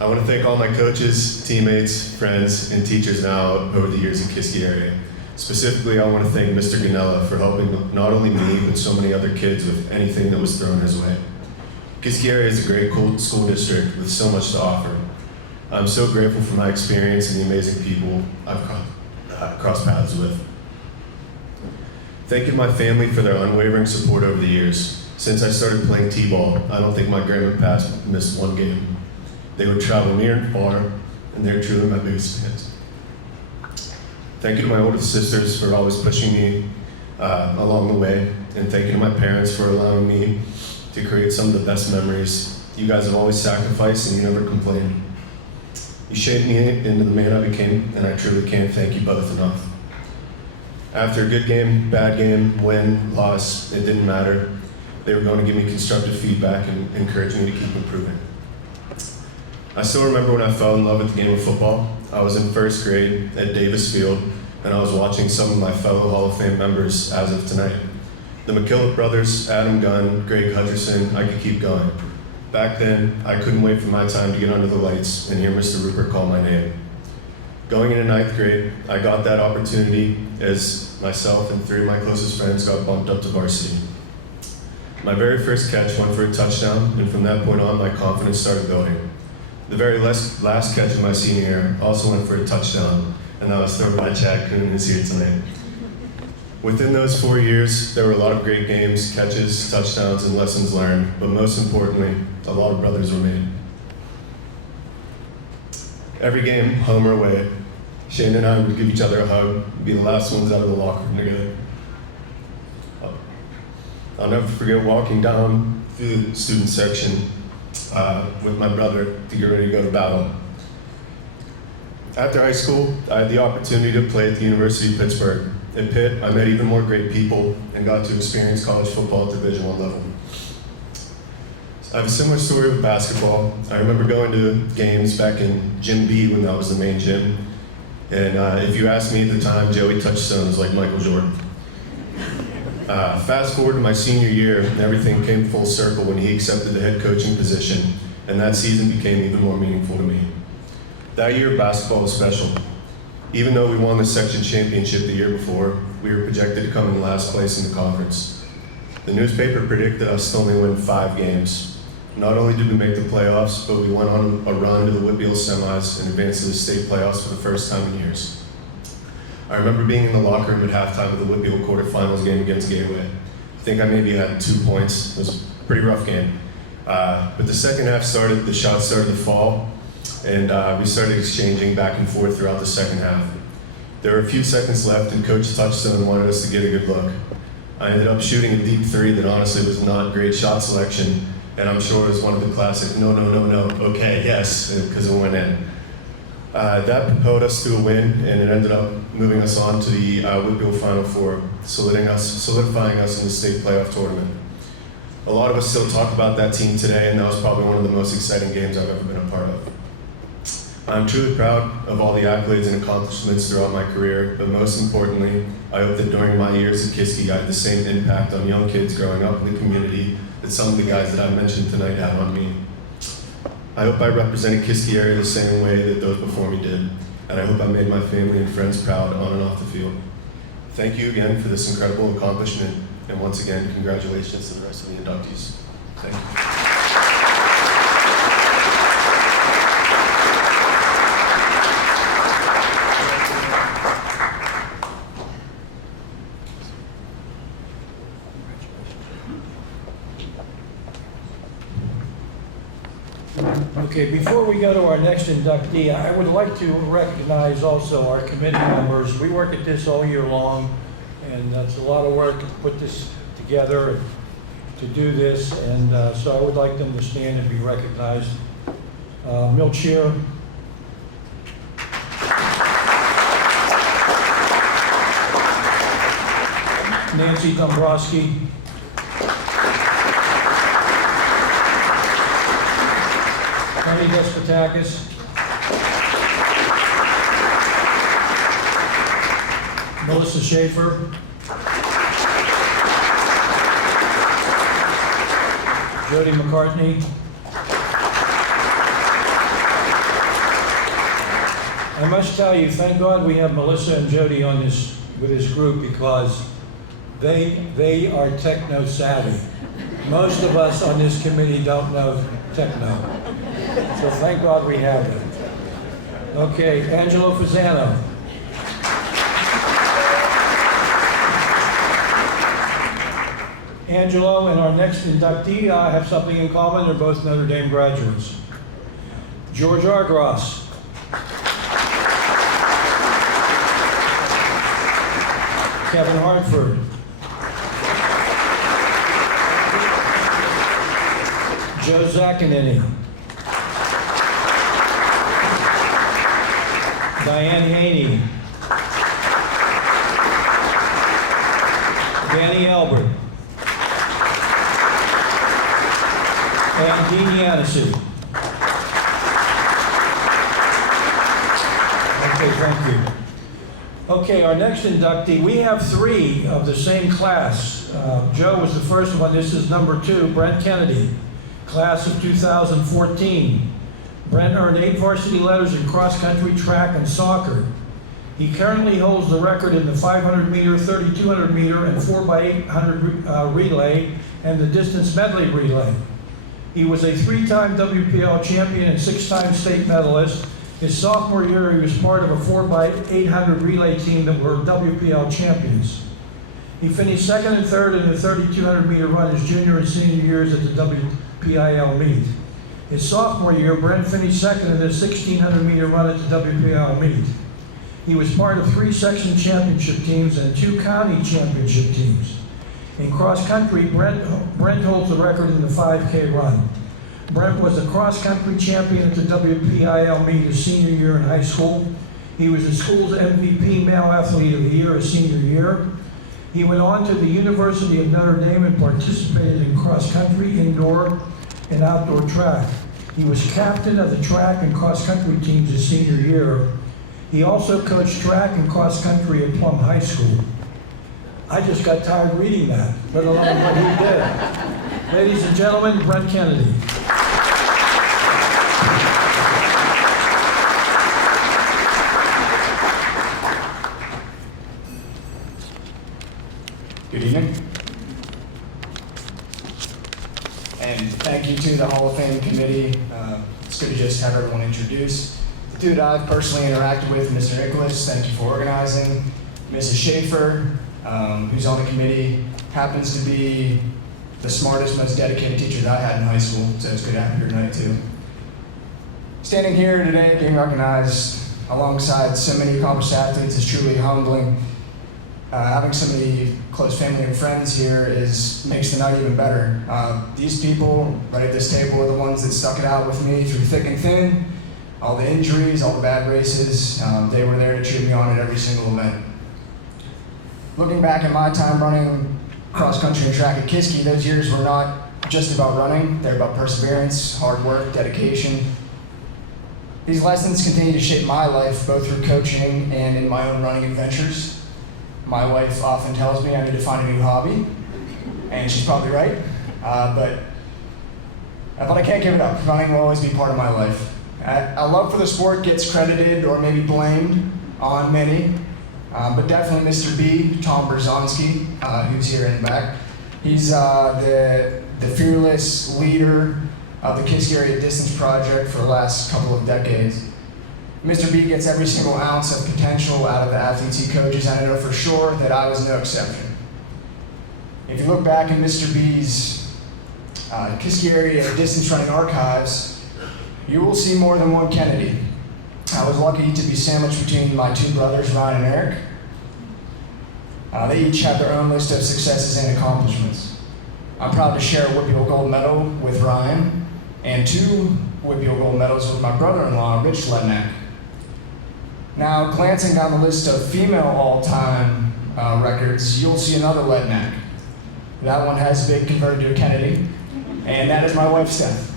I want to thank all my coaches, teammates, friends, and teachers now over the years in Kiski area. Specifically, I want to thank Mr. Ganella for helping not only me, but so many other kids with anything that was thrown his way. Kiski area is a great school district with so much to offer. I'm so grateful for my experience and the amazing people I've crossed paths with. Thank you to my family for their unwavering support over the years. Since I started playing t-ball, I don't think my grandparents missed one game. They would travel near and far, and they're truly my biggest fans. Thank you to my older sisters for always pushing me along the way, and thank you to my parents for allowing me to create some of the best memories. You guys have always sacrificed, and you never complained. You shaped me into the man I became, and I truly can't thank you both enough. After a good game, bad game, win, loss, it didn't matter. They were going to give me constructive feedback and encourage me to keep improving. I still remember when I fell in love with the game of football. I was in first grade at Davis Field, and I was watching some of my fellow Hall of Fame members as of tonight. The McKillop brothers, Adam Gunn, Greg Hutcherson, I could keep going. Back then, I couldn't wait for my time to get under the lights and hear Mr. Rupert call my name. Going into 9th grade, I got that opportunity as myself and 3 of my closest friends got bumped up to varsity. My very first catch went for a touchdown, and from that point on, my confidence started building. The very last catch of my senior year also went for a touchdown, and that was thrown by Chad Kuhn, who's here tonight. Within those 4 years, there were a lot of great games, catches, touchdowns, and lessons learned, but most importantly, a lot of brothers were made. Every game, home or away, Shane and I would give each other a hug, be the last ones out of the locker room together. I'll never forget walking down through the student section with my brother to get ready to go to battle. After high school, I had the opportunity to play at the University of Pittsburgh. At Pitt, I met even more great people and got to experience college football at Division I level. I have a similar story with basketball. I remember going to games back in Gym B when that was the main gym. And if you asked me at the time, Joey Touchstone was like Michael Jordan. Fast forward to my senior year, and everything came full circle when he accepted the head coaching position, and that season became even more meaningful to me. That year, basketball was special. Even though we won the section championship the year before, we were projected to come in last place in the conference. The newspaper predicted us to only win 5 games. Not only did we make the playoffs, but we went on a run to the Whitfield semis and advanced to the state playoffs for the first time in years. I remember being in the locker room at halftime of the Whitfield quarterfinals game against Gateway. I think I maybe had 2 points. It was a pretty rough game. But the second half started, the shots started to fall, and we started exchanging back and forth throughout the second half. There were a few seconds left, and Coach Touchstone wanted us to get a good look. I ended up shooting a deep 3 that honestly was not great shot selection, and I'm sure it was one of the classic, no, okay, yes, because it went in. That propelled us to a win, and it ended up moving us on to the Whitfield Final Four, solidifying us in the state playoff tournament. A lot of us still talk about that team today, and that was probably one of the most exciting games I've ever been a part of. I'm truly proud of all the accolades and accomplishments throughout my career, but most importantly, I hope that during my years at Kiski, I had the same impact on young kids growing up in the community that some of the guys that I mentioned tonight had on me. I hope I represented Kiski area the same way that those before me did, and I hope I made my family and friends proud on and off the field. Thank you again for this incredible accomplishment, and once again, congratulations to the rest of the inductees. Thank you. Okay, before we go to our next inductee, I would like to recognize also our committee members. We work at this all year long, and that's a lot of work to put this together and to do this, and so I would like them to stand and be recognized. Milchier, Nancy Dombrowski. Tony Despotakis. Melissa Schaefer. Jody McCartney. I must tell you, thank God we have Melissa and Jody on this with this group, because they are techno savvy. Most of us on this committee don't know techno. So thank God we have them. Okay, Angelo Fasano. Angelo and our next inductee have something in common. They're both Notre Dame graduates. George Argros. Kevin Hartford. Joe Zaccanini. Diane Haney. Danny Albert. And Dean Yanissi. Okay, thank you. Okay, our next inductee, we have 3 of the same class. Joe was the first one. This is number 2, Brent Kennedy, class of 2014. Brent earned 8 varsity letters in cross country, track, and soccer. He currently holds the record in the 500 meter, 3200 meter, and 4x800 relay, and the distance medley relay. He was a 3-time WPL champion and 6-time state medalist. His sophomore year, he was part of a 4x800 relay team that were WPL champions. He finished 2nd and 3rd in the 3200 meter run his junior and senior years at the WPIL meet. His sophomore year, Brent finished 2nd in the 1600 meter run at the WPIL meet. He was part of 3 section championship teams and 2 county championship teams. In cross country, Brent holds the record in the 5K run. Brent was the cross-country champion at the WPIL meet his senior year in high school. He was the school's MVP male athlete of the year his senior year. He went on to the University of Notre Dame and participated in cross-country, indoor, and outdoor track. He was captain of the track and cross-country teams his senior year. He also coached track and cross-country at Plum High School. I just got tired reading that, let alone what he did. Ladies and gentlemen, Brent Kennedy. Good evening. And thank you to the Hall of Fame committee. It's good to just have everyone introduced. The 2 that I've personally interacted with, Mr. Nicholas, thank you for organizing. Mrs. Schaefer, who's on the committee, happens to be the smartest, most dedicated teacher that I had in high school, so it's good to have you here tonight too. Standing here today, being recognized alongside so many accomplished athletes is truly humbling. Having so many close family and friends here makes the night even better. These people right at this table are the ones that stuck it out with me through thick and thin, all the injuries, all the bad races. They were there to cheer me on at every single event. Looking back at my time running cross country and track at Kiski, those years were not just about running. They're about perseverance, hard work, dedication. These lessons continue to shape my life, both through coaching and in my own running adventures. My wife often tells me I need to find a new hobby, and she's probably right, but I can't give it up. Running will always be part of my life. A love for the sport gets credited or maybe blamed on many, but definitely Mr. B, Tom Berzonski, who's here in the back. He's the fearless leader of the Kiski Area Distance Project for the last couple of decades. Mr. B gets every single ounce of potential out of the athletes he coaches, and I know for sure that I was no exception. If you look back in Mr. B's Kiski Area Distance Running archives, you will see more than one Kennedy. I was lucky to be sandwiched between my 2 brothers, Ryan and Eric. They each have their own list of successes and accomplishments. I'm proud to share a WPIAL gold medal with Ryan and 2 WPIAL gold medals with my brother-in-law, Rich Lednack. Now, glancing down the list of female all-time records, you'll see another lead Mac. That one has been converted to a Kennedy, and that is my wife, Steph.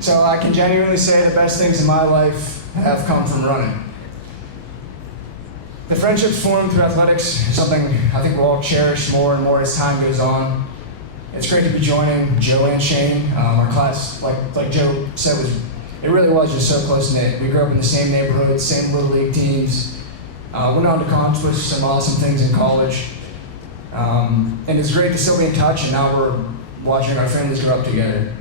So I can genuinely say the best things in my life have come from running. The friendships formed through athletics is something I think we'll all cherish more and more as time goes on. It's great to be joining Joe and Shane. Our class, like Joe said, it really was just so close-knit. We grew up in the same neighborhood, same Little League teams. Went on to accomplish some awesome things in college. And it's great to still be in touch, and now we're watching our families grow up together.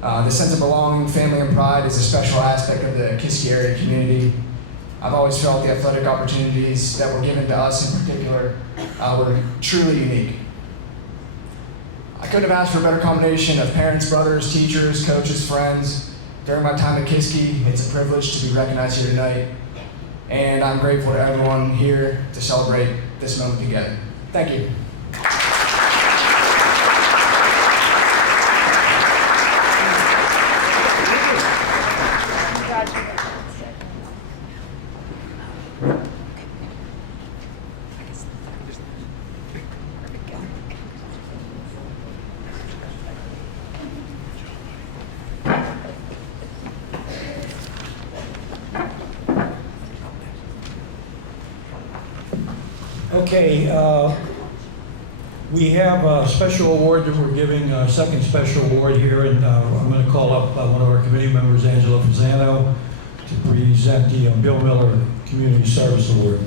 The sense of belonging, family, and pride is a special aspect of the Kiski area community. I've always felt the athletic opportunities that were given to us in particular were truly unique. I couldn't have asked for a better combination of parents, brothers, teachers, coaches, friends. During my time at Kiski, it's a privilege to be recognized here tonight, and I'm grateful to everyone here to celebrate this moment together. Thank you. Okay, we have a special award that we're giving, a second special award here, and I'm going to call up one of our committee members, Angela Fasano, to present the Bill Miller Community Service Award.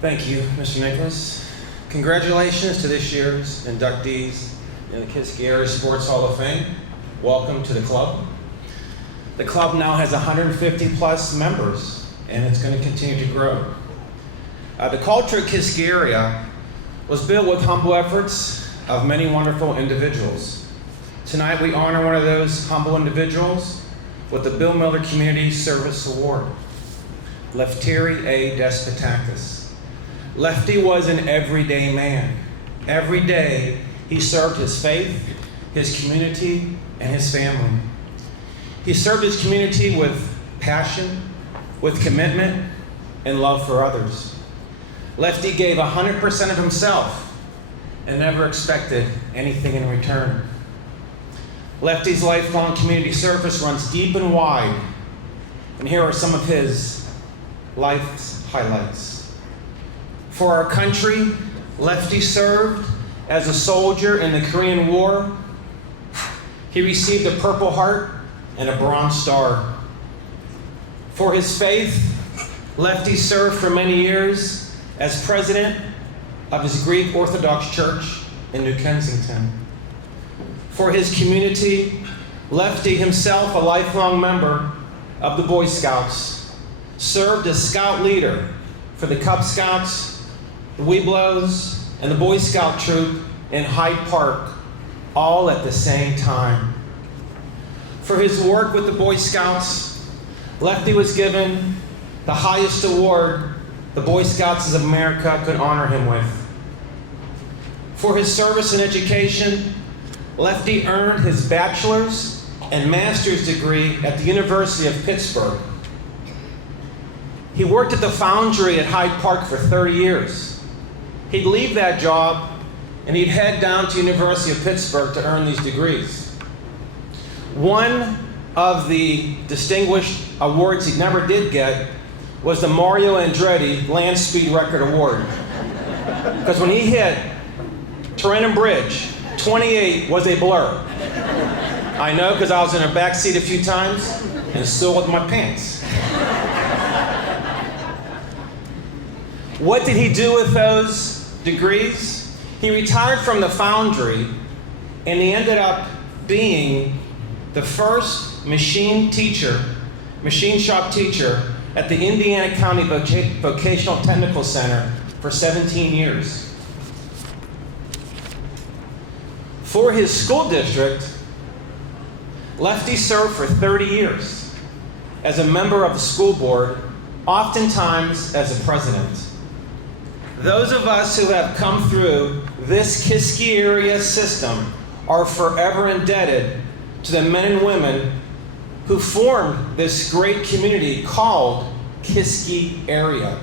Thank you, Mr. Nicholas. Congratulations to this year's inductees in the Kiski Area Sports Hall of Fame. Welcome to the club. The club now has 150 plus members, and it's going to continue to grow. The culture of Kiski area was built with humble efforts of many wonderful individuals. Tonight we honor one of those humble individuals with the Bill Miller Community Service Award, Lefteri A. Despotakis. Lefty was an everyday man. Every day he served his faith, his community, and his family. He served his community with passion, with commitment, and love for others. Lefty gave 100% of himself and never expected anything in return. Lefty's lifelong community service runs deep and wide, and here are some of his life's highlights. For our country, Lefty served as a soldier in the Korean War. He received a Purple Heart and a Bronze Star. For his faith, Lefty served for many years as president of his Greek Orthodox Church in New Kensington. For his community, Lefty, himself a lifelong member of the Boy Scouts, served as scout leader for the Cub Scouts, the Webelos, and the Boy Scout troop in Hyde Park, all at the same time. For his work with the Boy Scouts, Lefty was given the highest award the Boy Scouts of America could honor him with. For his service in education, Lefty earned his bachelor's and master's degree at the University of Pittsburgh. He worked at the foundry at Hyde Park for 30 years. He'd leave that job and he'd head down to University of Pittsburgh to earn these degrees. One of the distinguished awards he never did get was the Mario Andretti Land Speed Record Award. Because when he hit Tarentum Bridge, 28 was a blur. I know, because I was in a back seat a few times and so with my pants. What did he do with those degrees? He retired from the foundry and he ended up being the first machine shop teacher at the Indiana County Vocational Technical Center for 17 years. For his school district, Lefty served for 30 years as a member of the school board, oftentimes as a president. Those of us who have come through this Kiski area system are forever indebted to the men and women who formed this great community called Kiski area.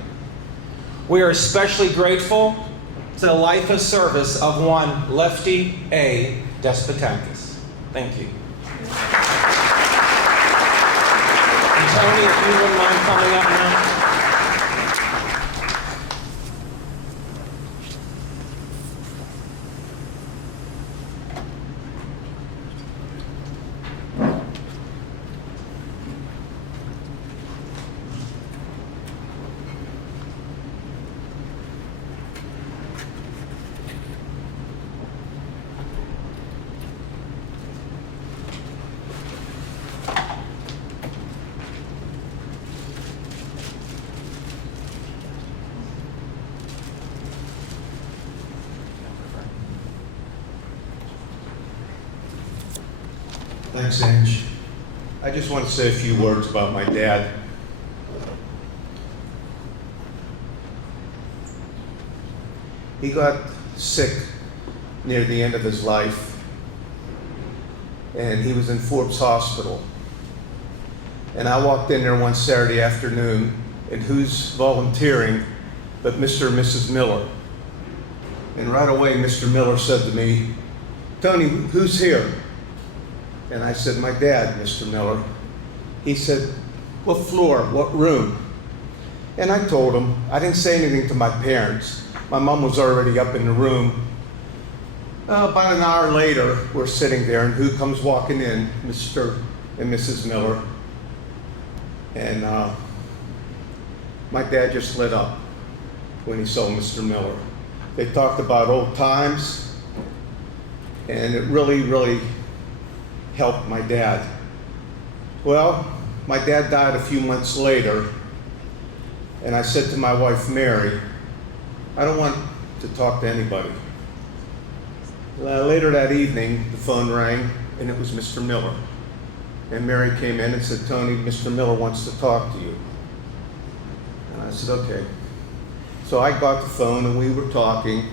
We are especially grateful to the life of service of one Lefty A. Despotakis. Thank you. And Tony, if you wouldn't mind coming up now. Thanks, Ange. I just want to say a few words about my dad. He got sick near the end of his life, and he was in Forbes Hospital. And I walked in there one Saturday afternoon, and who's volunteering but Mr. and Mrs. Miller. And right away, Mr. Miller said to me, "Tony, who's here?" And I said, "My dad, Mr. Miller." He said, "What floor? What room?" And I told him. I didn't say anything to my parents. My mom was already up in the room. About an hour later, we're sitting there, and who comes walking in? Mr. and Mrs. Miller. And my dad just lit up when he saw Mr. Miller. They talked about old times, and it really, really helped my dad. Well, my dad died a few months later, and I said to my wife, Mary, I don't want to talk to anybody. Later that evening, the phone rang, and it was Mr. Miller. And Mary came in and said, "Tony, Mr. Miller wants to talk to you." And I said, "Okay." So I got the phone, and we were talking,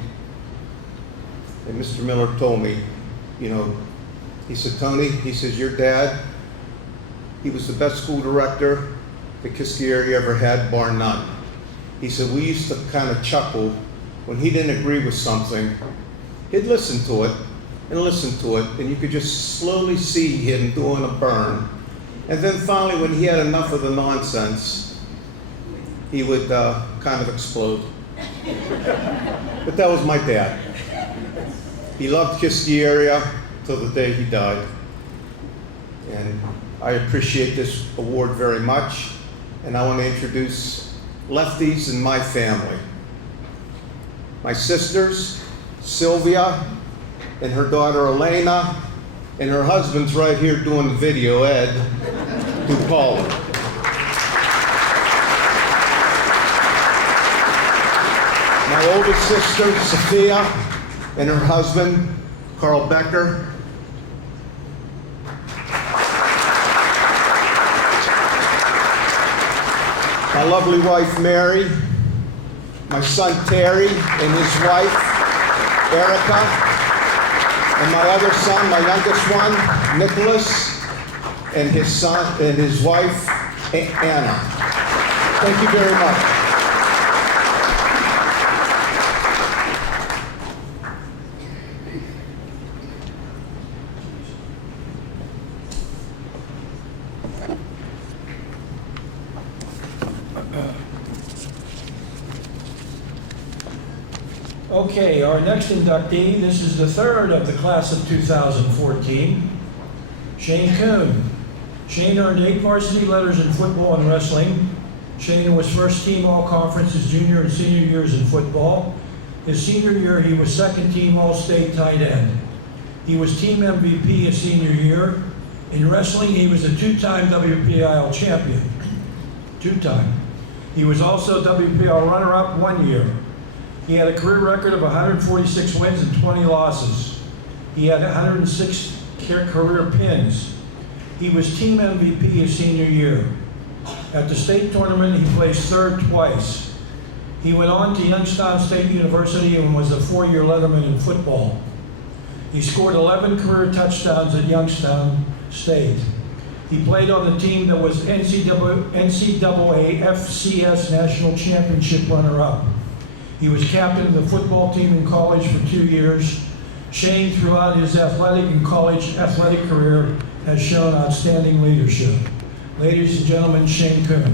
and Mr. Miller told me, he said, "Tony," he says, "your dad, he was the best school director the Kiski area ever had, bar none." He said, "We used to kind of chuckle when he didn't agree with something. He'd listen to it and listen to it, and you could just slowly see him doing a burn. And then finally, when he had enough of the nonsense, he would kind of explode." But that was my dad. He loved Kiski area till the day he died. And I appreciate this award very much. And I want to introduce lefties in my family. My sisters, Sylvia, and her daughter Elena, and her husband's right here doing the video, Ed, to Paula. My oldest sister, Sophia, and her husband, Carl Becker. My lovely wife, Mary. My son, Terry, and his wife, Erica. And my other son, my youngest one, Nicholas, and his son, and his wife, Anna. Thank you very much. Okay, our next inductee, this is the third of the class of 2014, Shane Kuhn. Shane earned 8 varsity letters in football and wrestling. Shane was first team all-conference his junior and senior years in football. His senior year, he was second team all-state tight end. He was team MVP his senior year. In wrestling, he was a 2-time WPIL champion. 2-time. He was also WPIL runner-up 1 year. He had a career record of 146 wins and 20 losses. He had 106 career pins. He was team MVP his senior year. At the state tournament, he placed third twice. He went on to Youngstown State University and was a 4-year letterman in football. He scored 11 career touchdowns at Youngstown State. He played on the team that was NCAA FCS National Championship runner-up. He was captain of the football team in college for 2 years. Shane, throughout his athletic and college athletic career, has shown outstanding leadership. Ladies and gentlemen, Shane Coon.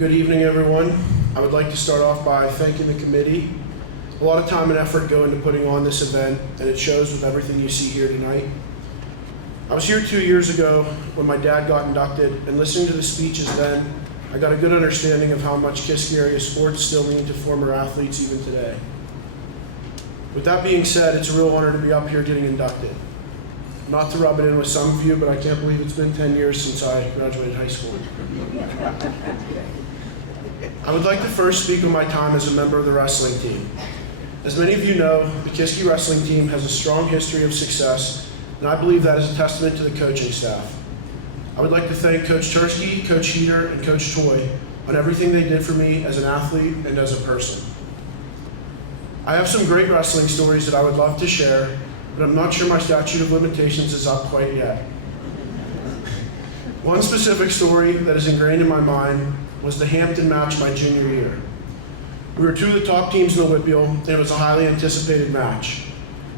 Good evening, everyone. I would like to start off by thanking the committee. A lot of time and effort go into putting on this event, and it shows with everything you see here tonight. I was here 2 years ago when my dad got inducted, and listening to the speeches then, I got a good understanding of how much Kiski area sports still mean to former athletes even today. With that being said, it's a real honor to be up here getting inducted. Not to rub it in with some of you, but I can't believe it's been 10 years since I graduated high school. I would like to first speak of my time as a member of the wrestling team. As many of you know, the Kiski wrestling team has a strong history of success, and I believe that is a testament to the coaching staff. I would like to thank Coach Tursky, Coach Heater, and Coach Toy on everything they did for me as an athlete and as a person. I have some great wrestling stories that I would love to share, but I'm not sure my statute of limitations is up quite yet. One specific story that is ingrained in my mind was the Hampton match my junior year. We were two of the top teams in the Whitfield, and it was a highly anticipated match.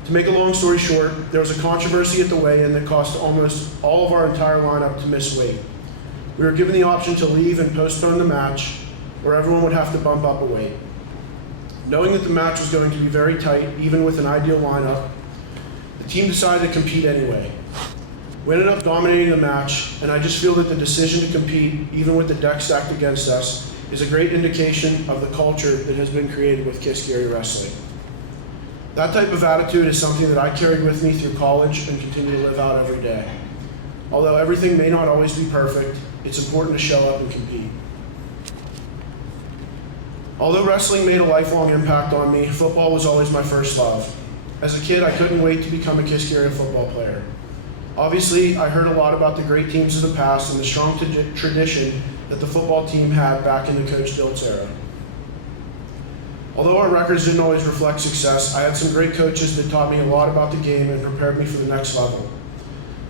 To make a long story short, there was a controversy at the weigh-in that cost almost all of our entire lineup to miss weight. We were given the option to leave and postpone the match, or everyone would have to bump up a weight. Knowing that the match was going to be very tight, even with an ideal lineup, the team decided to compete anyway. We ended up dominating the match, and I just feel that the decision to compete, even with the deck stacked against us, is a great indication of the culture that has been created with Kiski area wrestling. That type of attitude is something that I carried with me through college and continue to live out every day. Although everything may not always be perfect, it's important to show up and compete. Although wrestling made a lifelong impact on me, football was always my first love. As a kid, I couldn't wait to become a Kiski area football player. Obviously, I heard a lot about the great teams of the past and the strong tradition that the football team had back in the Coach Diltz era. Although our records didn't always reflect success, I had some great coaches that taught me a lot about the game and prepared me for the next level.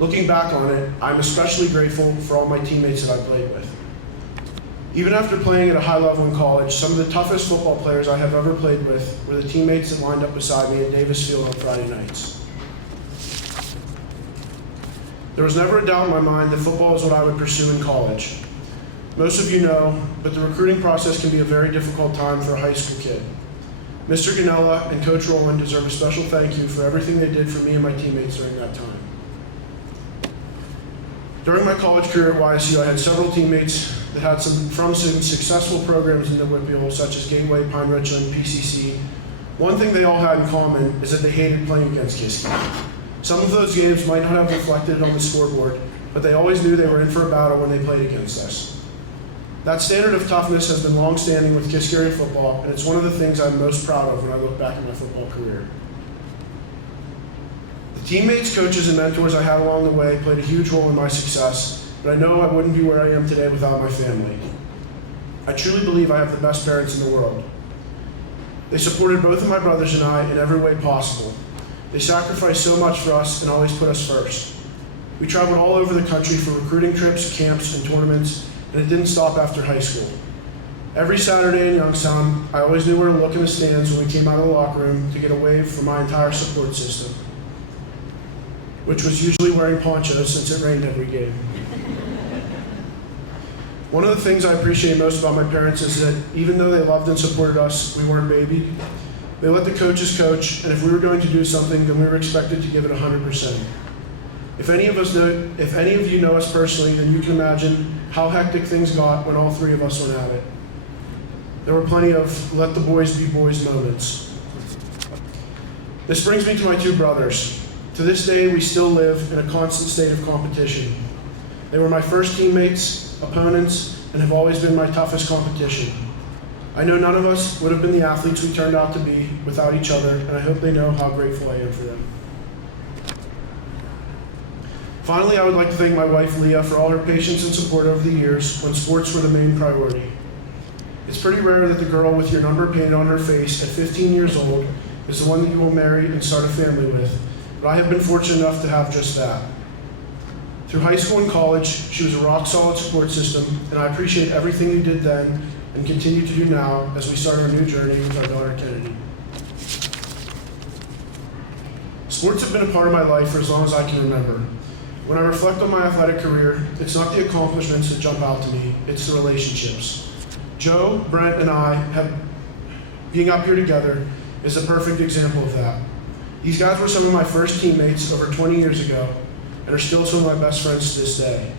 Looking back on it, I'm especially grateful for all my teammates that I played with. Even after playing at a high level in college, some of the toughest football players I have ever played with were the teammates that lined up beside me at Davis Field on Friday nights. There was never a doubt in my mind that football is what I would pursue in college. Most of you know, but the recruiting process can be a very difficult time for a high school kid. Mr. Ganella and Coach Rowland deserve a special thank you for everything they did for me and my teammates during that time. During my college career at YSU, I had several teammates that had from some successful programs in the Whitfield, such as Gateway, Pine Richland, PCC. One thing they all had in common is that they hated playing against Kiski. Some of those games might not have reflected on the scoreboard, but they always knew they were in for a battle when they played against us. That standard of toughness has been long-standing with Kiski area football, and it's one of the things I'm most proud of when I look back at my football career. The teammates, coaches, and mentors I had along the way played a huge role in my success, but I know I wouldn't be where I am today without my family. I truly believe I have the best parents in the world. They supported both of my brothers and I in every way possible. They sacrificed so much for us and always put us first. We traveled all over the country for recruiting trips, camps, and tournaments, and it didn't stop after high school. Every Saturday in Youngstown, I always knew where to look in the stands when we came out of the locker room to get a wave from my entire support system, which was usually wearing ponchos since it rained every game. One of the things I appreciate most about my parents is that even though they loved and supported us, we weren't babied. They let the coaches coach, and if we were going to do something, then we were expected to give it 100%. If any of you know us personally, then you can imagine how hectic things got when all three of us went at it. There were plenty of let the boys be boys moments. This brings me to my two brothers. To this day, we still live in a constant state of competition. They were my first teammates, opponents, and have always been my toughest competition. I know none of us would have been the athletes we turned out to be without each other, and I hope they know how grateful I am for them. Finally, I would like to thank my wife, Leah, for all her patience and support over the years when sports were the main priority. It's pretty rare that the girl with your number painted on her face at 15 years old is the one that you will marry and start a family with, but I have been fortunate enough to have just that. Through high school and college, she was a rock-solid support system, and I appreciate everything you did then and continue to do now as we start our new journey with our daughter Kennedy. Sports have been a part of my life for as long as I can remember. When I reflect on my athletic career, it's not the accomplishments that jump out to me, it's the relationships. Joe, Brent, and being up here together is a perfect example of that. These guys were some of my first teammates over 20 years ago and are still some of my best friends to this day.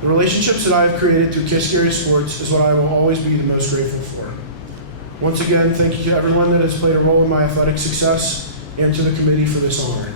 The relationships that I have created through Kiski area sports is what I will always be the most grateful for. Once again, thank you to everyone that has played a role in my athletic success and to the committee for this honor.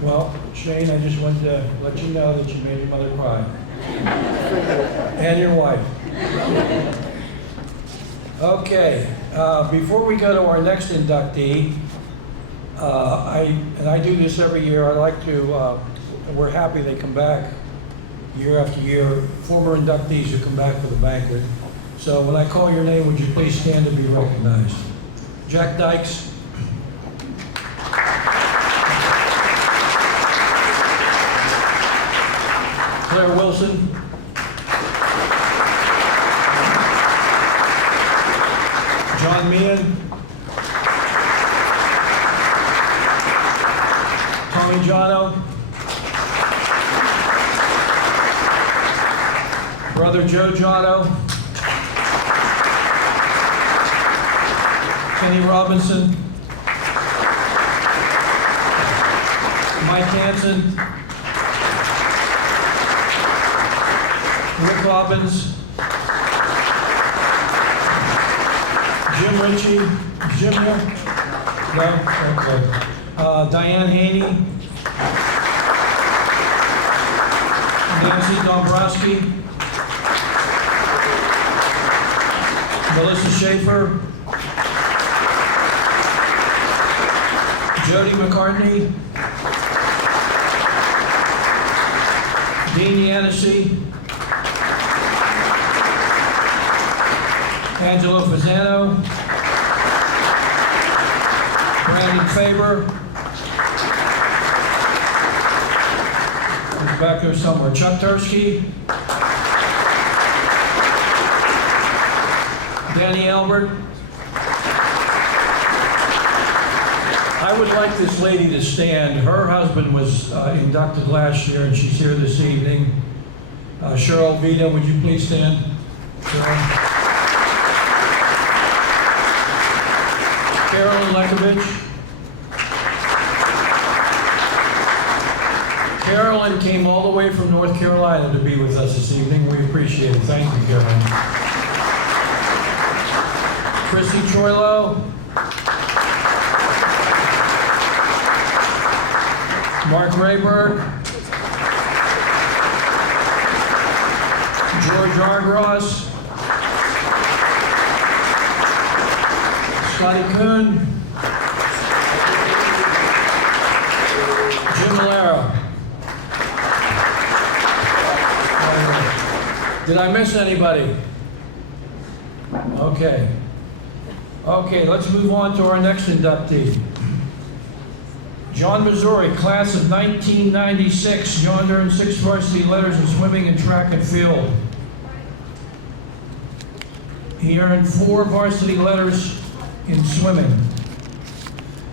Well, Shane, I just wanted to let you know that you made your mother cry. And your wife. Okay, before we go to our next inductee, I do this every year, I like to, we're happy they come back year after year, former inductees who come back for the banquet. So when I call your name, would you please stand to be recognized? Jack Dykes. Claire Wilson. John Meehan. Tommy Jono. Brother Joe Jono. Kenny Robinson. Mike Hansen. Rick Robbins, Jim Ritchie, Jim here? No? Okay. Diane Haney, Nancy Dombrowski, Melissa Schaefer, Jody McCartney, Dean Yanissi, Angelo Fasano, Brandon Faber, he's back there somewhere, Chuck Tursky, Danny Albert. I would like this lady to stand. Her husband was inducted last year and she's here this evening. Cheryl Vita, would you please stand? Cheryl. Carolyn Lekovich. Carolyn came all the way from North Carolina to be with us this evening. We appreciate it. Thank you, Carolyn. Chrissy Troilo. Mark Rayberg. George Argros. Scotty Kuhn, Jim Malero. Did I miss anybody? Okay. Okay, let's move on to our next inductee. John Missouri, class of 1996. John earned 6 varsity letters in swimming and track and field. He earned 4 varsity letters in swimming.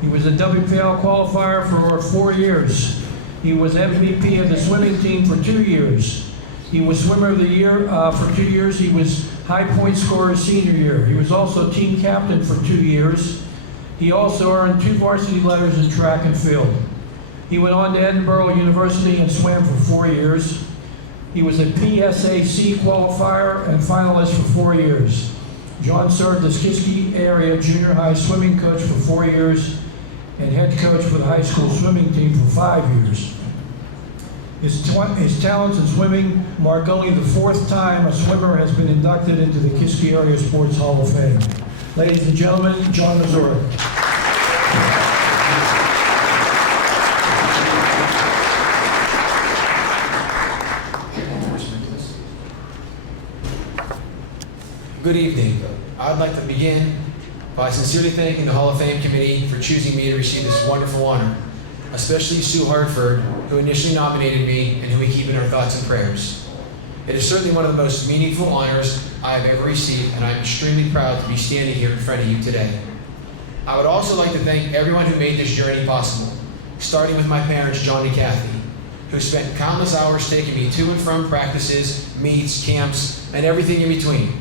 He was a WPL qualifier for 4 years. He was MVP of the swimming team for 2 years. He was swimmer of the year for 2 years. He was high point scorer senior year. He was also team captain for 2 years. He also earned 2 varsity letters in track and field. He went on to Edinburgh University and swam for 4 years. He was a PSAC qualifier and finalist for 4 years. John served as Kiski area junior high swimming coach for 4 years and head coach for the high school swimming team for 5 years. His talents in swimming mark only the 4th time a swimmer has been inducted into the Kiski Area Sports Hall of Fame. Ladies and gentlemen, John Missouri. Good evening. I'd like to begin by sincerely thanking the Hall of Fame committee for choosing me to receive this wonderful honor, especially Sue Hartford, who initially nominated me and who we keep in our thoughts and prayers. It is certainly one of the most meaningful honors I have ever received, and I'm extremely proud to be standing here in front of you today. I would also like to thank everyone who made this journey possible, starting with my parents, John and Kathy, who spent countless hours taking me to and from practices, meets, camps, and everything in between,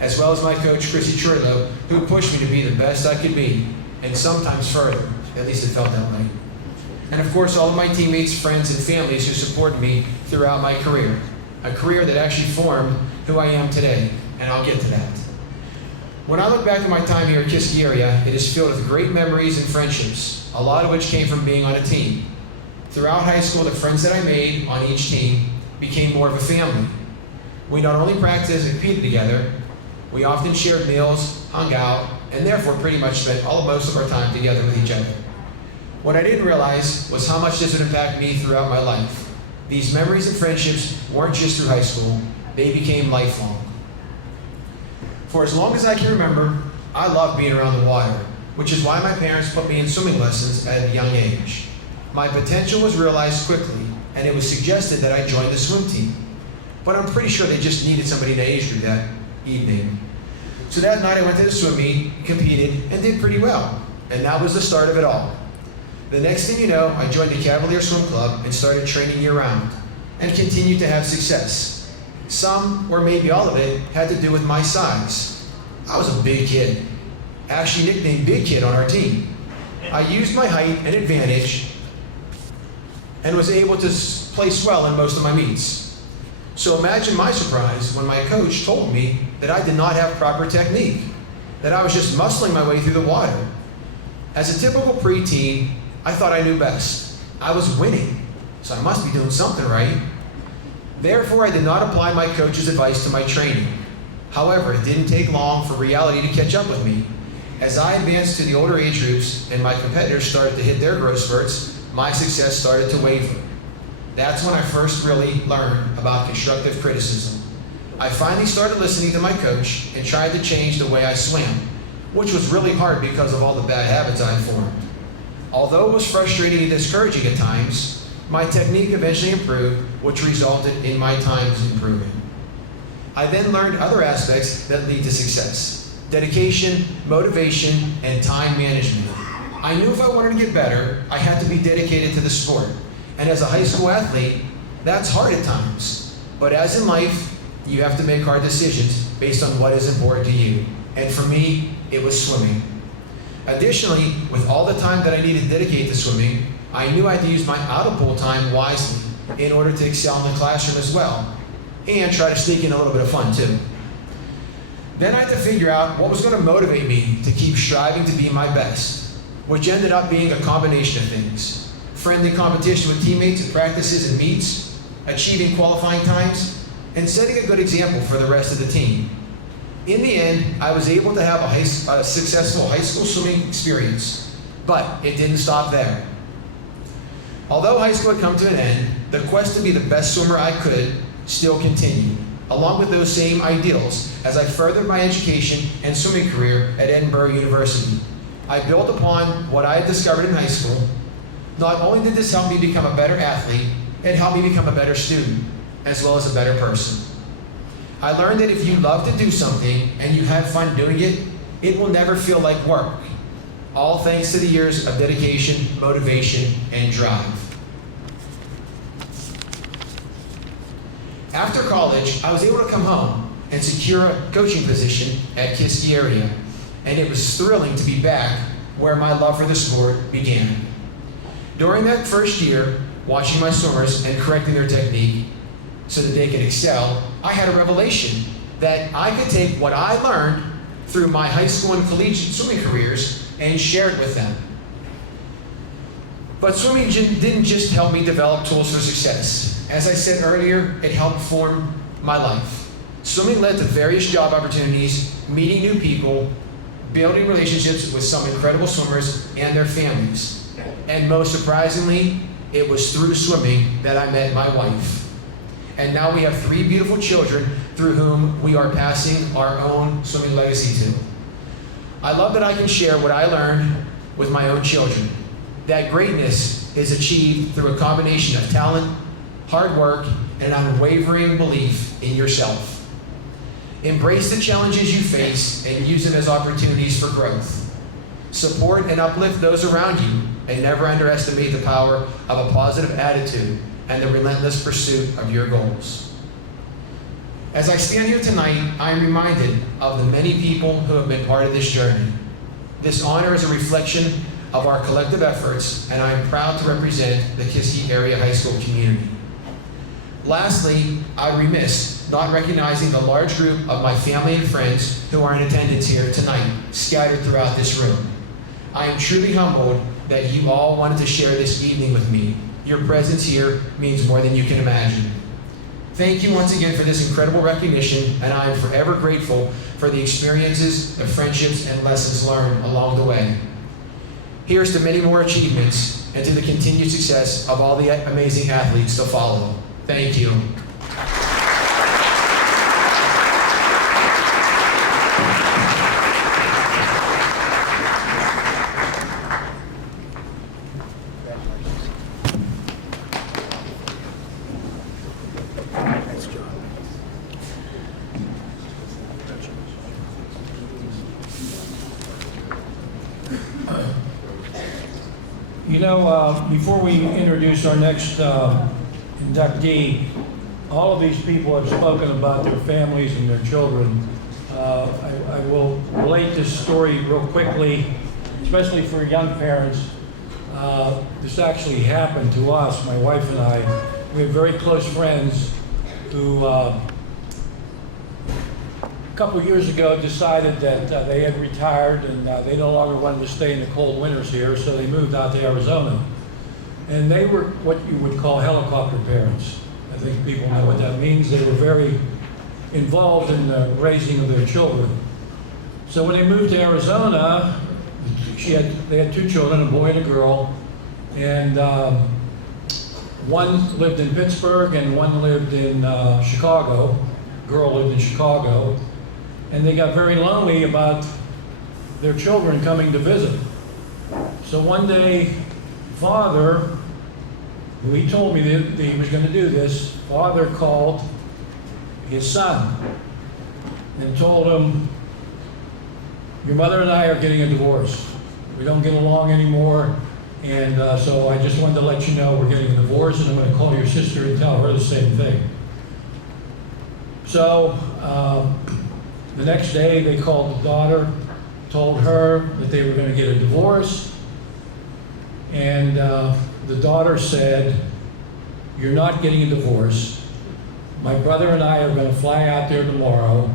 as well as my coach, Chrissy Churlo, who pushed me to be the best I could be, and sometimes further. At least it felt that way. And of course, all of my teammates, friends, and families who supported me throughout my career. A career that actually formed who I am today, and I'll get to that. When I look back at my time here at Kiski area, it is filled with great memories and friendships, a lot of which came from being on a team. Throughout high school, the friends that I made on each team became more of a family. We not only practiced and competed together, we often shared meals, hung out, and therefore pretty much spent most of our time together with each other. What I didn't realize was how much this would impact me throughout my life. These memories and friendships weren't just through high school, they became lifelong. For as long as I can remember, I loved being around the water, which is why my parents put me in swimming lessons at a young age. My potential was realized quickly, and it was suggested that I join the swim team. But I'm pretty sure they just needed somebody in the age group that evening. So that night I went to the swim meet, competed, and did pretty well. And that was the start of it all. The next thing you know, I joined the Cavalier Swim Club and started training year-round, and continued to have success. Some, or maybe all of it, had to do with my size. I was a big kid, actually nicknamed Big Kid on our team. I used my height and advantage and was able to place well in most of my meets. So imagine my surprise when my coach told me that I did not have proper technique, that I was just muscling my way through the water. As a typical preteen, I thought I knew best. I was winning, so I must be doing something right. Therefore, I did not apply my coach's advice to my training. However, it didn't take long for reality to catch up with me. As I advanced to the older age groups and my competitors started to hit their growth spurts, my success started to waver. That's when I first really learned about constructive criticism. I finally started listening to my coach and tried to change the way I swam, which was really hard because of all the bad habits I had formed. Although it was frustrating and discouraging at times, my technique eventually improved, which resulted in my times improving. I then learned other aspects that lead to success: dedication, motivation, and time management. I knew if I wanted to get better, I had to be dedicated to the sport. And as a high school athlete, that's hard at times. But as in life, you have to make hard decisions based on what is important to you. And for me, it was swimming. Additionally, with all the time that I needed to dedicate to swimming, I knew I had to use my out-of-pool time wisely in order to excel in the classroom as well, and try to sneak in a little bit of fun too. Then I had to figure out what was going to motivate me to keep striving to be my best, which ended up being a combination of things: friendly competition with teammates at practices and meets, achieving qualifying times, and setting a good example for the rest of the team. In the end, I was able to have a successful high school swimming experience, but it didn't stop there. Although high school had come to an end, the quest to be the best swimmer I could still continued, along with those same ideals as I furthered my education and swimming career at Edinburgh University. I built upon what I had discovered in high school. Not only did this help me become a better athlete, it helped me become a better student, as well as a better person. I learned that if you love to do something and you have fun doing it, it will never feel like work. All thanks to the years of dedication, motivation, and drive. After college, I was able to come home and secure a coaching position at Kiski area, and it was thrilling to be back where my love for the sport began. During that first year, watching my swimmers and correcting their technique so that they could excel, I had a revelation that I could take what I learned through my high school and collegiate swimming careers and share it with them. But swimming didn't just help me develop tools for success. As I said earlier, it helped form my life. Swimming led to various job opportunities, meeting new people, building relationships with some incredible swimmers and their families. And most surprisingly, it was through swimming that I met my wife. And now we have 3 beautiful children through whom we are passing our own swimming legacy to. I love that I can share what I learned with my own children. That greatness is achieved through a combination of talent, hard work, and an unwavering belief in yourself. Embrace the challenges you face and use them as opportunities for growth. Support and uplift those around you, and never underestimate the power of a positive attitude and the relentless pursuit of your goals. As I stand here tonight, I am reminded of the many people who have been part of this journey. This honor is a reflection of our collective efforts, and I am proud to represent the Kiski Area High School community. Lastly, I'm remiss not recognizing the large group of my family and friends who are in attendance here tonight, scattered throughout this room. I am truly humbled that you all wanted to share this evening with me. Your presence here means more than you can imagine. Thank you once again for this incredible recognition, and I am forever grateful for the experiences, the friendships, and lessons learned along the way. Here's to many more achievements and to the continued success of all the amazing athletes to follow. Thank you. You know, before we introduce our next inductee, all of these people have spoken about their families and their children. I will relate this story real quickly, especially for young parents. This actually happened to us, my wife and I. We have very close friends who a couple of years ago decided that they had retired and they no longer wanted to stay in the cold winters here, so they moved out to Arizona. And they were what you would call helicopter parents. I think people know what that means. They were very involved in the raising of their children. So when they moved to Arizona, they had 2 children, a boy and a girl, and one lived in Pittsburgh and one lived in Chicago. Girl lived in Chicago, and they got very lonely about their children coming to visit. So one day, father, who he told me that he was going to do this, father called his son and told him, "Your mother and I are getting a divorce. We don't get along anymore, and so I just wanted to let you know we're getting a divorce, and I'm going to call your sister and tell her the same thing." So the next day they called the daughter, told her that they were going to get a divorce, and the daughter said, "You're not getting a divorce. My brother and I are going to fly out there tomorrow,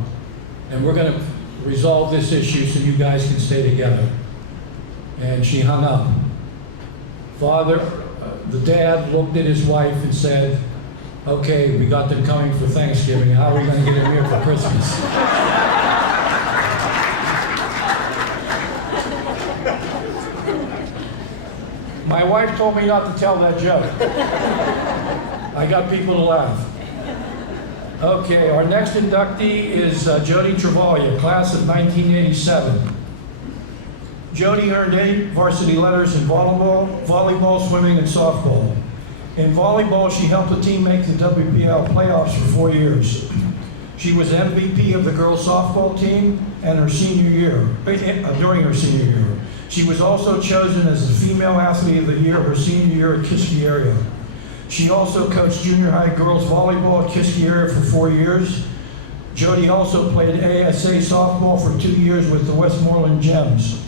and we're going to resolve this issue so you guys can stay together." And she hung up. The dad looked at his wife and said, "Okay, we got them coming for Thanksgiving. How are we going to get them here for Christmas?" My wife told me not to tell that joke. I got people to laugh. Okay, our next inductee is Jody Travaglia, class of 1987. Jody earned 8 varsity letters in volleyball, swimming, and softball. In volleyball, she helped the team make the WPL playoffs for 4 years. She was MVP of the girls softball team and her senior year, during her senior year. She was also chosen as the Female Athlete of the Year her senior year at Kiski area. She also coached junior high girls volleyball at Kiski area for 4 years. Jody also played ASA softball for 2 years with the Westmoreland Gems.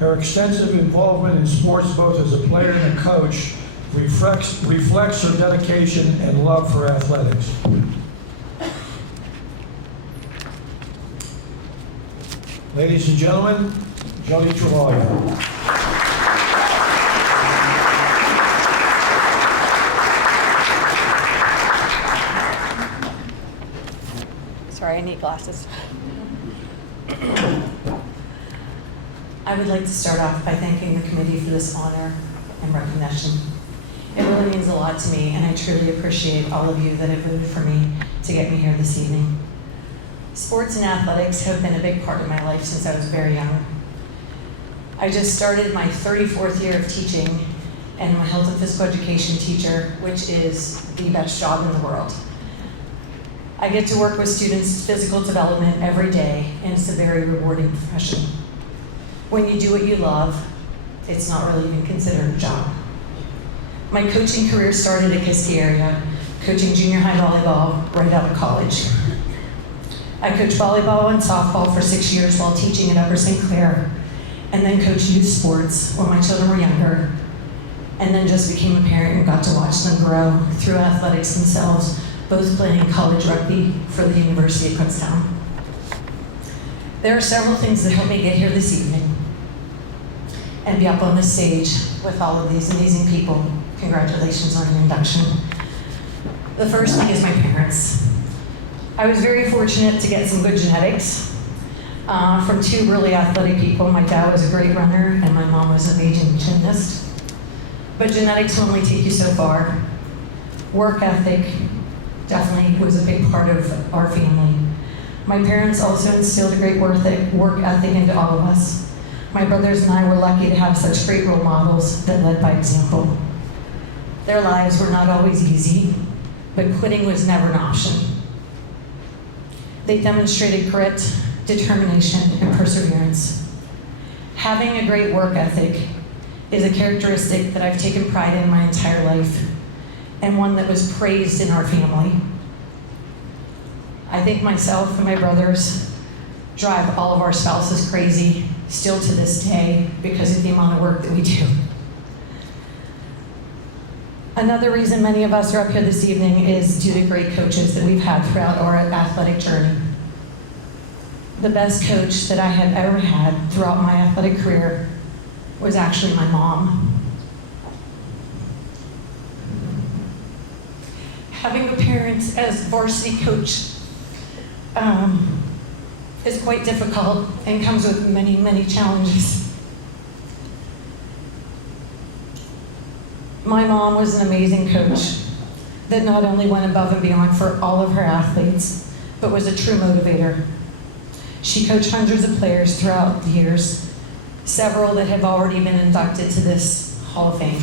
Her extensive involvement in sports, both as a player and a coach, reflects her dedication and love for athletics. Ladies and gentlemen, Jody Travaglia. need glasses. I would like to start off by thanking the committee for this honor and recognition. It really means a lot to me, and I truly appreciate all of you that have voted for me to get me here this evening. Sports and athletics have been a big part of my life since I was very young. I just started my 34th year of teaching, and I'm a health and physical education teacher, which is the best job in the world. I get to work with students' physical development every day, and it's a very rewarding profession. When you do what you love, it's not really even considered a job. My coaching career started at Kiski area, coaching junior high volleyball right out of college. I coached volleyball and softball for 6 years while teaching at Upper St. Clair, and then coached youth sports when my children were younger, and then just became a parent and got to watch them grow through athletics themselves, both playing college rugby for the University of Kutztown. There are several things that helped me get here this evening and be up on the stage with all of these amazing people. Congratulations on your induction. The first thing is my parents. I was very fortunate to get some good genetics from two really athletic people. My dad was a great runner and my mom was an amazing gymnast. But genetics will only take you so far. Work ethic definitely was a big part of our family. My parents also instilled a great work ethic into all of us. My brothers and I were lucky to have such great role models that led by example. Their lives were not always easy, but quitting was never an option. They demonstrated grit, determination, and perseverance. Having a great work ethic is a characteristic that I've taken pride in my entire life, and one that was praised in our family. I think myself and my brothers drive all of our spouses crazy, still to this day, because of the amount of work that we do. Another reason many of us are up here this evening is due to great coaches that we've had throughout our athletic journey. The best coach that I have ever had throughout my athletic career was actually my mom. Having a parent as varsity coach is quite difficult and comes with many, many challenges. My mom was an amazing coach that not only went above and beyond for all of her athletes, but was a true motivator. She coached hundreds of players throughout the years, several that have already been inducted to this Hall of Fame.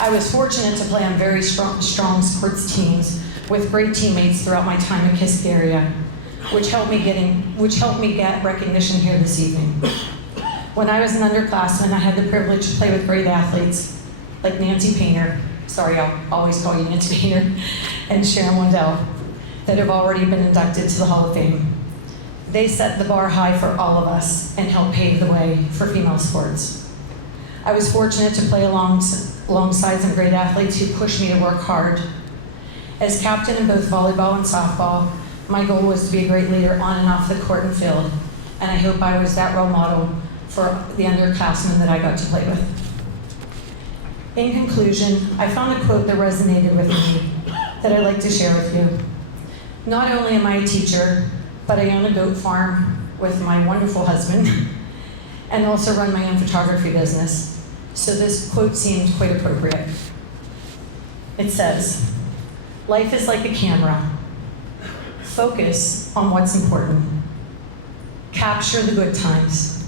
I was fortunate to play on very strong sports teams with great teammates throughout my time in Kiski area, which helped me get recognition here this evening. When I was an underclassman, I had the privilege to play with great athletes like Nancy Painter, sorry, I'll always call you Nancy Painter, and Sharon Wendell, that have already been inducted to the Hall of Fame. They set the bar high for all of us and helped pave the way for female sports. I was fortunate to play alongside some great athletes who pushed me to work hard. As captain in both volleyball and softball, my goal was to be a great leader on and off the court and field, and I hope I was that role model for the underclassmen that I got to play with. In conclusion, I found a quote that resonated with me that I'd like to share with you. Not only am I a teacher, but I own a goat farm with my wonderful husband and also run my own photography business. So this quote seemed quite appropriate. It says, "Life is like a camera. Focus on what's important. Capture the good times.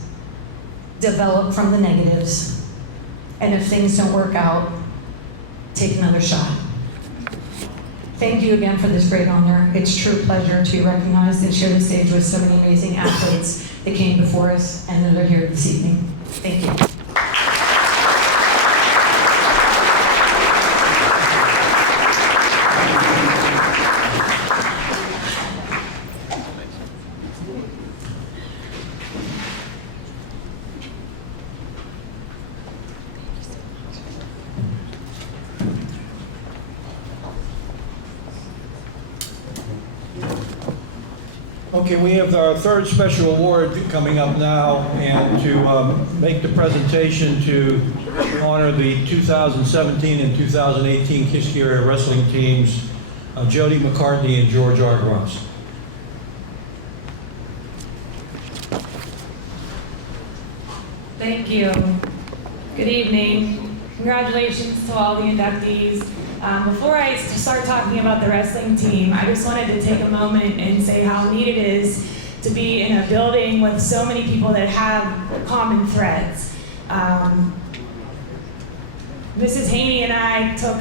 Develop from the negatives. And if things don't work out, take another shot." Thank you again for this great honor. It's a true pleasure to be recognized and share the stage with so many amazing athletes that came before us and that are here this evening. Thank you. Okay, we have our third special award coming up now, and to make the presentation to honor the 2017 and 2018 Kiski area wrestling teams, Jody McCartney and George R. Grubbs. Thank you. Good evening. Congratulations to all the inductees. Before I start talking about the wrestling team, I just wanted to take a moment and say how neat it is to be in a building with so many people that have common threads. Mrs. Haney and I took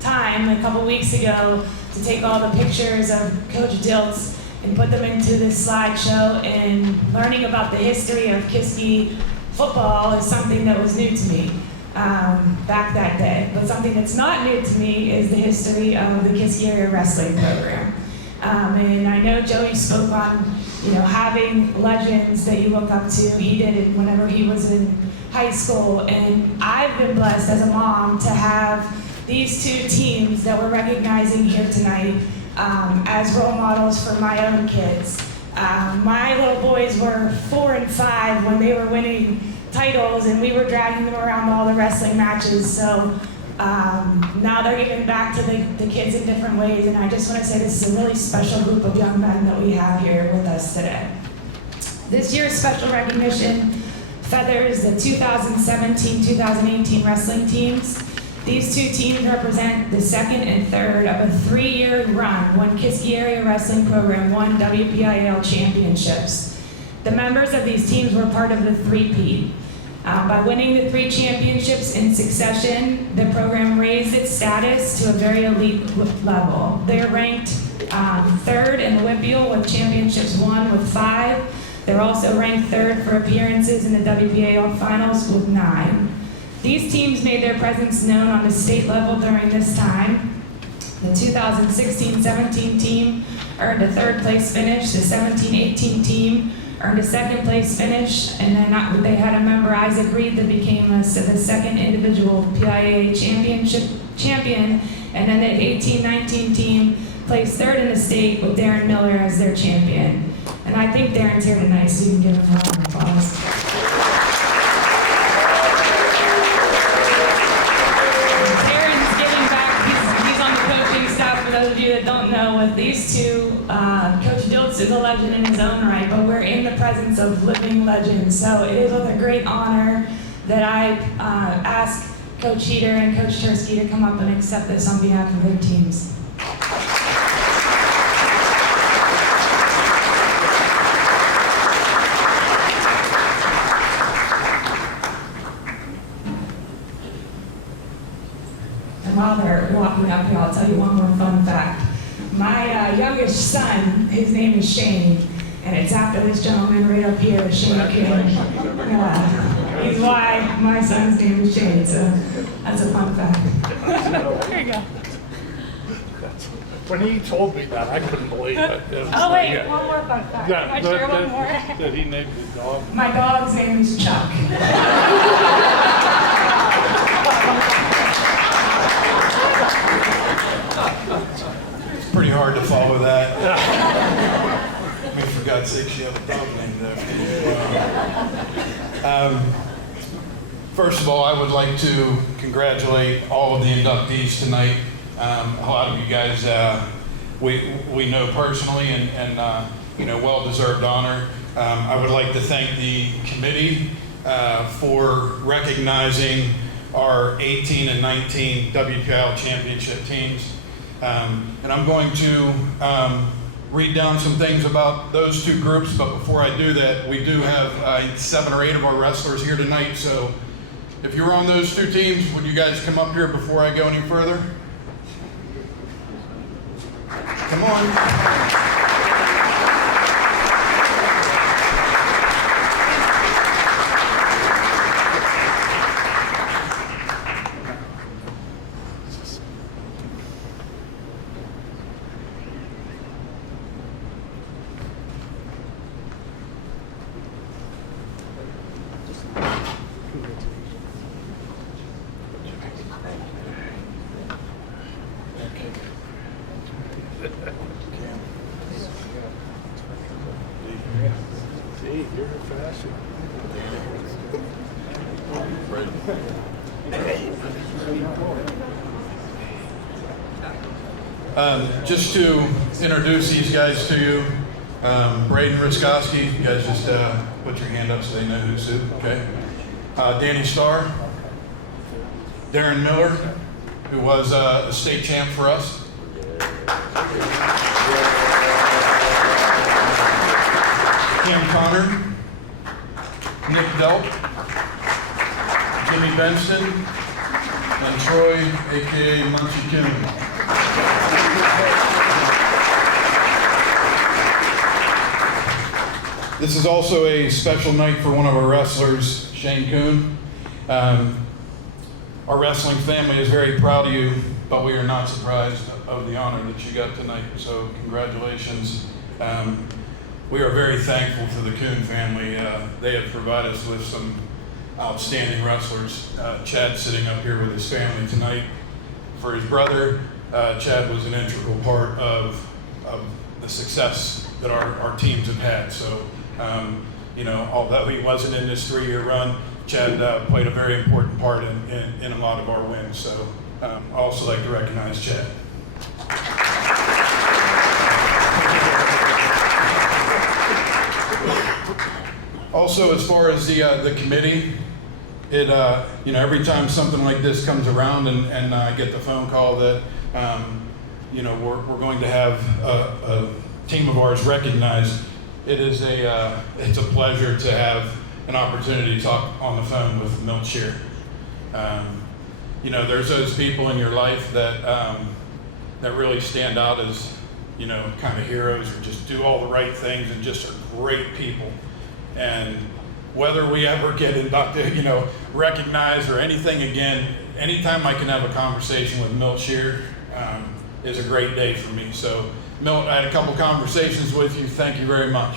time a couple weeks ago to take all the pictures of Coach Diltz and put them into this slideshow, and learning about the history of Kiski football is something that was new to me back that day. But something that's not new to me is the history of the Kiski area wrestling program. And I know Joey spoke on, having legends that you look up to. He did it whenever he was in high school, and I've been blessed as a mom to have these two teams that we're recognizing here tonight as role models for my own kids. My little boys were 4 and 5 when they were winning titles, and we were dragging them around all the wrestling matches. So now they're giving back to the kids in different ways, and I just want to say this is a really special group of young men that we have here with us today. This year's special recognition feathers the 2017-2018 wrestling teams. These two teams represent the second and third of a 3-year run when Kiski area wrestling program won WPIAL championships. The members of these teams were part of the three-peat. By winning the 3 championships in succession, the program raised its status to a very elite level. They're ranked 3rd in the WPIAL with championships won with 5. They're also ranked 3rd for appearances in the WPIAL finals with 9. These teams made their presence known on the state level during this time. The 2016-17 team earned a 3rd place finish. The 17-18 team earned a 2nd place finish, and then they had a member, Isaac Reed, that became the 2nd individual PIAA champion, and then the 18-19 team placed 3rd in the state with Darren Miller as their champion. And I think Darren's here tonight, so you can give him a round of applause. Darren's giving back. He's on the coaching staff. For those of you that don't know, with these two, Coach Diltz is a legend in his own right, but we're in the presence of living legends. So it is with a great honor that I ask Coach Heater and Coach Tursky to come up and accept this on behalf of their teams. And while they're walking up here, I'll tell you one more fun fact. My youngest son, his name is Shane, and it's after this gentleman right up here, Shane King. He's why my son's name is Shane, so that's a fun fact. There you go. When he told me that, I couldn't believe it. Oh wait, one more fun fact. Yeah, Can I share one more? That he named his dog. My dog's name is Chuck. It's pretty hard to follow that. I mean, for God's sake, you have a dog named that. First of all, I would like to congratulate all of the inductees tonight. A lot of you guys we know personally, and well-deserved honor. I would like to thank the committee for recognizing our 18 and 19 WPIAL championship teams. And I'm going to read down some things about those two groups, but before I do that, we do have 7 or 8 of our wrestlers here tonight, so if you're on those two teams, would you guys come up here before I go any further? Come on. See, you're fast. Just to introduce these guys to you, Braden Riskowski, you guys just put your hand up so they know who's who, okay? Danny Starr, Darren Miller, who was a state champ for us. Cam Connor, Nick Delp, Jimmy Benston, and Troy, aka Munchie Coon. This is also a special night for one of our wrestlers, Shane Coon. Our wrestling family is very proud of you, but we are not surprised of the honor that you got tonight, so congratulations. We are very thankful to the Coon family. They have provided us with some outstanding wrestlers. Chad sitting up here with his family tonight. For his brother, Chad was an integral part of the success that our teams have had. So, although he wasn't in this 3-year run, Chad played a very important part in a lot of our wins. So I also like to recognize Chad. Also, as far as the committee, it every time something like this comes around and I get the phone call that we're going to have a team of ours recognized, it's a pleasure to have an opportunity to talk on the phone with Milt Shear. There's those people in your life that really stand out as kind of heroes, or just do all the right things and just are great people. And whether we ever get inducted, recognized or anything again, anytime I can have a conversation with Milt Shear is a great day for me. So Milt, I had a couple conversations with you. Thank you very much.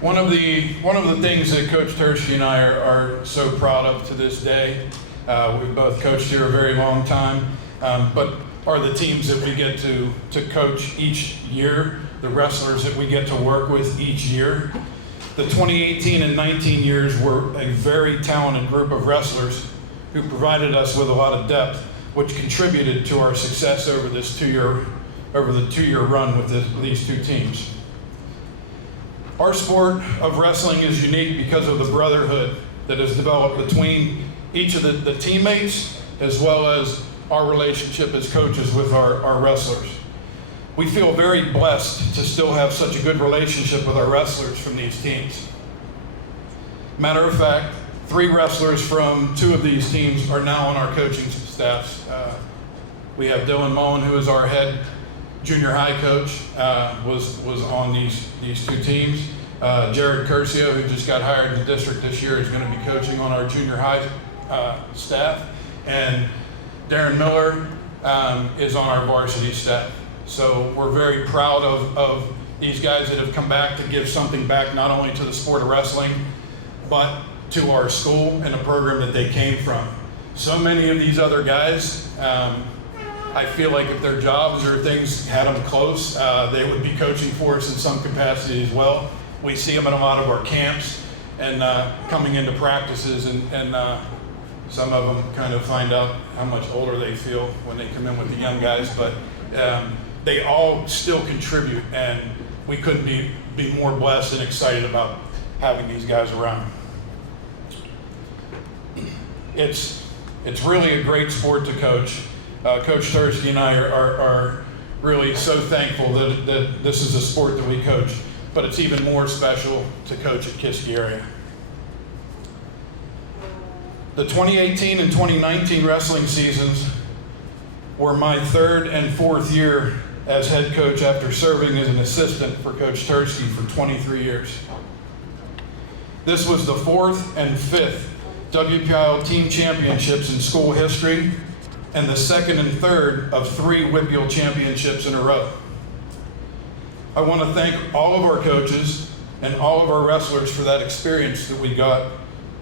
One of the things that Coach Tursky and I are so proud of to this day, we've both coached here a very long time, but are the teams that we get to coach each year, the wrestlers that we get to work with each year. The 2018 and 19 years were a very talented group of wrestlers who provided us with a lot of depth, which contributed to our success over the 2-year run with these two teams. Our sport of wrestling is unique because of the brotherhood that has developed between each of the teammates, as well as our relationship as coaches with our wrestlers. We feel very blessed to still have such a good relationship with our wrestlers from these teams. Matter of fact, 3 wrestlers from 2 of these teams are now on our coaching staffs. We have Dylan Mullen, who is our head junior high coach, was on these 2 teams. Jared Curcio, who just got hired in the district this year, is going to be coaching on our junior high staff. And Darren Miller is on our varsity staff. So we're very proud of these guys that have come back to give something back, not only to the sport of wrestling, but to our school and the program that they came from. So many of these other guys, I feel like if their jobs or things had them close, they would be coaching for us in some capacity as well. We see them in a lot of our camps and coming into practices, and some of them kind of find out how much older they feel when they come in with the young guys, but they all still contribute, and we couldn't be more blessed and excited about having these guys around. It's really a great sport to coach. Coach Tursky and I are really so thankful that this is a sport that we coach, but it's even more special to coach at Kiski area. The 2018 and 2019 wrestling seasons were my 3rd and 4th year as head coach after serving as an assistant for Coach Tursky for 23 years. This was the 4th and 5th WPIL team championships in school history, and the 2nd and 3rd of 3 WPIL championships in a row. I want to thank all of our coaches and all of our wrestlers for that experience that we got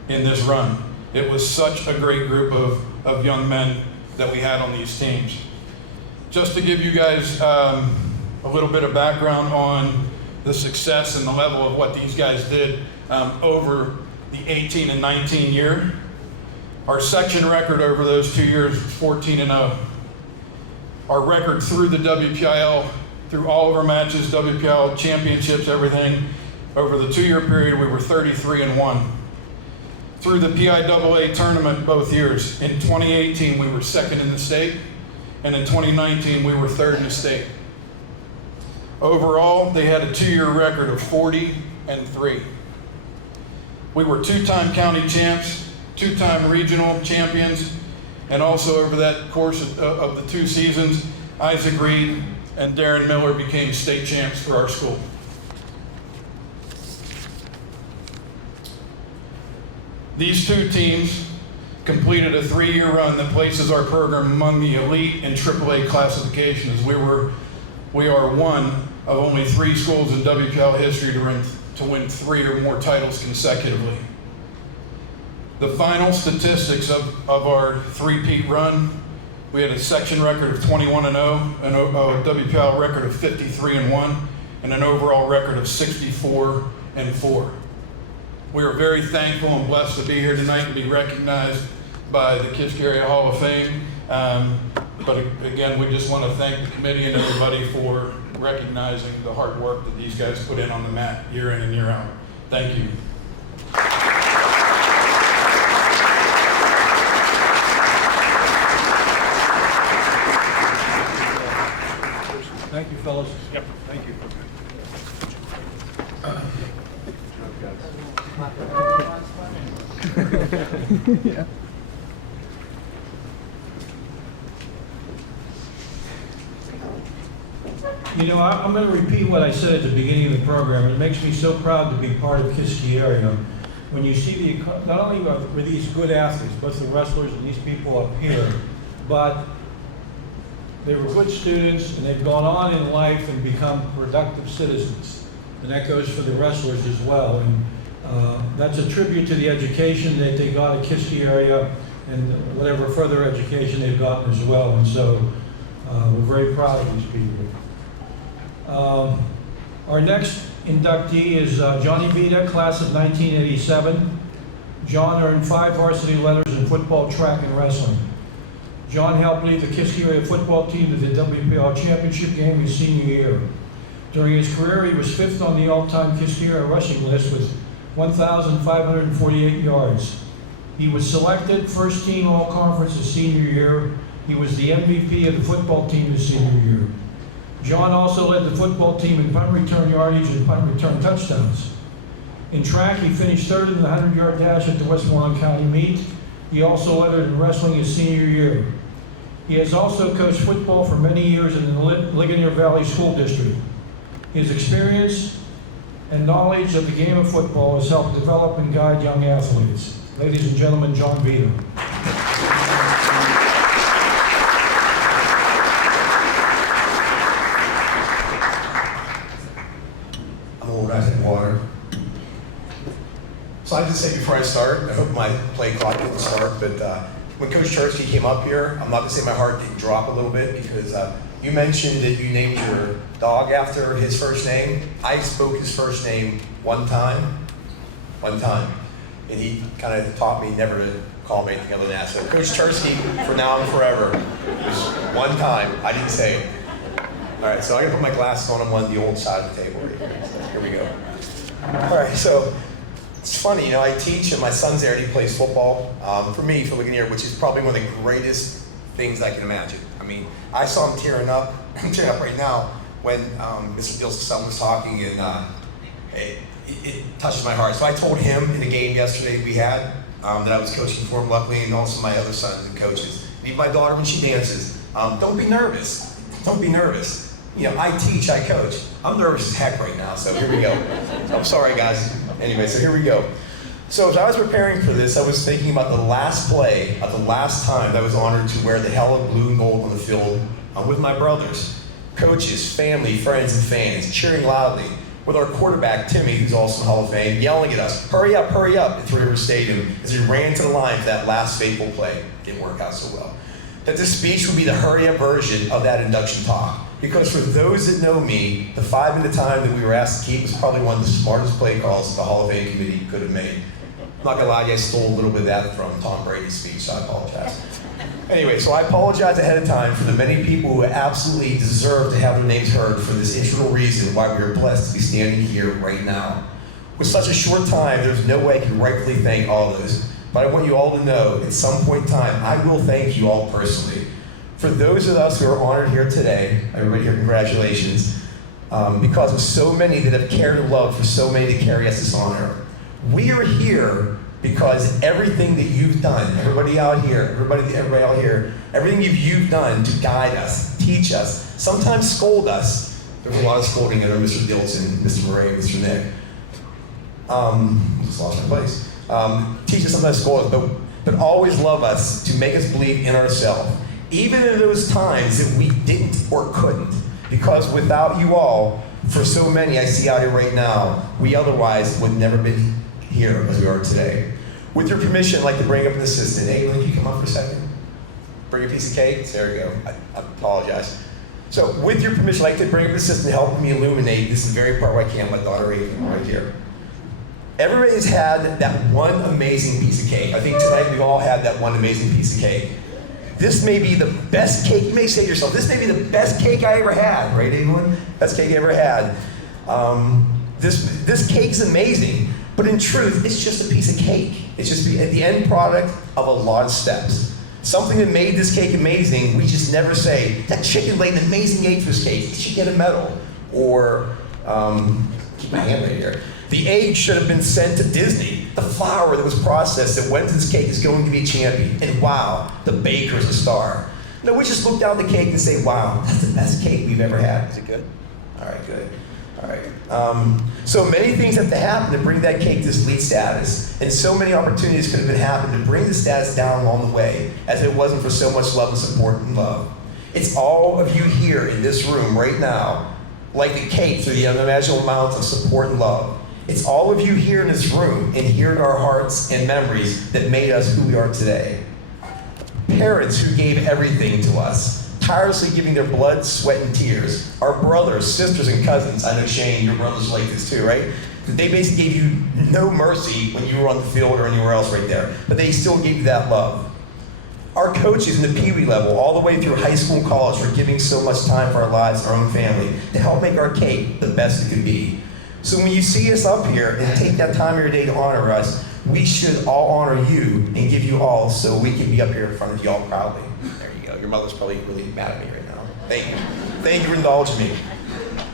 in this run. It was such a great group of young men that we had on these teams. Just to give you guys a little bit of background on the success and the level of what these guys did over the 18 and 19 year. Our section record over those 2 years was 14-0. Our record through the WPIL, through all of our matches, WPIL championships, everything, over the 2-year period, we were 33-1. Through the PIAA tournament both years, in 2018 we were second in the state, and in 2019 we were third in the state. Overall, they had a 2-year record of 40-3. We were 2-time county champs, 2-time regional champions, and also over that course of the 2 seasons, Isaac Reed and Darren Miller became state champs for our school. These 2 teams completed a 3-year run that places our program among the elite in AAA classification, as we are one of only 3 schools in WPIAL history to win 3 or more titles consecutively. The final statistics of our 3-peat run, we had a section record of 21-0, a WPIAL record of 53-1, and an overall record of 64-4. We are very thankful and blessed to be here tonight and be recognized by the Kiski Area Hall of Fame. But again, we just want to thank the committee and everybody for recognizing the hard work that these guys put in on the mat year in and year out. Thank you. Thank you, fellas. Yep, thank you. Yeah. You know, I'm going to repeat what I said at the beginning of the program. It makes me so proud to be part of Kiski area. When you see not only were these good athletes, both the wrestlers and these people up here, but they were good students and they've gone on in life and become productive citizens. And that goes for the wrestlers as well. And that's a tribute to the education that they got at Kiski area and whatever further education they've gotten as well. And so we're very proud of these people. Our next inductee is Johnny Vita, class of 1987. John earned 5 varsity letters in football, track, and wrestling. John helped lead the Kiski area football team to the WPIAL championship game his senior year. During his career, he was 5th on the all-time Kiski area rushing list with 1,548 yards. He was selected first team all-conference his senior year. He was the MVP of the football team his senior year. John also led the football team in punt return yardage and punt return touchdowns. In track, he finished 3rd in the 100-yard dash at the Westmoreland County meet. He also led it in wrestling his senior year. He has also coached football for many years in the Ligonier Valley School District. His experience and knowledge of the game of football has helped develop and guide young athletes. Ladies and gentlemen, John Vita. I'm old, I take water. So I just say before I start, I hope my play clock didn't start, but when Coach Chersky came up here, I'm not gonna say my heart didn't drop a little bit because you mentioned that you named your dog after his first name. I spoke his first name one time, and he kind of taught me never to call him anything other than that. So Coach Chersky, for now and forever, was one time, I didn't say it. All right, so I gotta put my glasses on. I'm on the old side of the table right here. So here we go. All right, so it's funny, you know, I teach and my son's there and he plays football. For me, for Ligonier, which is probably one of the greatest things I can imagine. I mean, I saw him tearing up, I'm tearing up right now when Mr. Dill's son was talking and it touches my heart. So I told him in the game yesterday we had that I was coaching for him luckily and also my other sons and coaches. And even my daughter when she dances, don't be nervous, don't be nervous. You know, I teach, I coach. I'm nervous as heck right now, so here we go. I'm sorry, guys. Anyway, so here we go. So as I was preparing for this, I was thinking about the last play of the last time that I was honored to wear the hella blue and gold on the field with my brothers, coaches, family, friends, and fans, cheering loudly, with our quarterback, Timmy, who's also in the Hall of Fame, yelling at us, hurry up, at Three River Stadium, as we ran to the line for that last fateful play. Didn't work out so well. That this speech would be the hurry up version of that induction talk. Because for those that know me, the 5 minute time that we were asked to keep was probably one of the smartest play calls the Hall of Fame committee could have made. not gonna lie to you, I stole a little bit of that from Tom Brady's speech, so I apologize. Anyway, so I apologize ahead of time for the many people who absolutely deserve to have their names heard for this integral reason why we are blessed to be standing here right now. With such a short time, there's no way I can rightfully thank all of those. But I want you all to know, at some point in time, I will thank you all personally. For those of us who are honored here today, everybody here, congratulations, because of so many that have cared and loved for so many to carry us this honor. We are here because everything that you've done, everybody out here, everybody out here, everything you've done to guide us, teach us, sometimes scold us. There's a lot of scolding under Mr. Dilson, Mr. Murray, Mr. Nick. Just lost my place. Teach us, sometimes scold us, but always love us to make us believe in ourselves, even in those times that we didn't or couldn't. Because without you all, for so many I see out here right now, we otherwise would never be here as we are today. With your permission, I'd like to bring up an assistant. Hey, can you come up for a second? Bring a piece of cake? There we go. I apologize. So with your permission, I'd like to bring up an assistant to help me illuminate this very part where I can, my daughter Raven, right here. Everybody's had that one amazing piece of cake. I think tonight we've all had that one amazing piece of cake. This may be the best cake. You may say to yourself, this may be the best cake I ever had, right, anyone? Best cake I ever had. This cake's amazing, but in truth, it's just a piece of cake. It's just the end product of a lot of steps. Something that made this cake amazing, we just never say, that chicken laid an amazing egg for this cake. It should get a medal. Or, keep my hand right here. The egg should have been sent to Disney. The flour that was processed that went to this cake is going to be a champion. And wow, the baker's a star. No, we just look down the cake and say, wow, that's the best cake we've ever had. Is it good? All right, good. All right. So many things have to happen to bring that cake to this elite status. And so many opportunities could have been happened to bring the status down along the way, as it wasn't for so much love and support and love. It's all of you here in this room right now, like the cake, through the unimaginable amount of support and love. It's all of you here in this room and here in our hearts and memories that made us who we are today. Parents who gave everything to us, tirelessly giving their blood, sweat, and tears. Our brothers, sisters, and cousins. I know, Shane, your brothers like this too, right? They basically gave you no mercy when you were on the field or anywhere else right there, but they still gave you that love. Our coaches in the Pee Wee level, all the way through high school and college, for giving so much time for our lives and our own family to help make our cake the best it could be. So when you see us up here and take that time of your day to honor us, we should all honor you and give you all so we can be up here in front of you all proudly. There you go. Your mother's probably really mad at me right now. Thank you. Thank you for indulging me.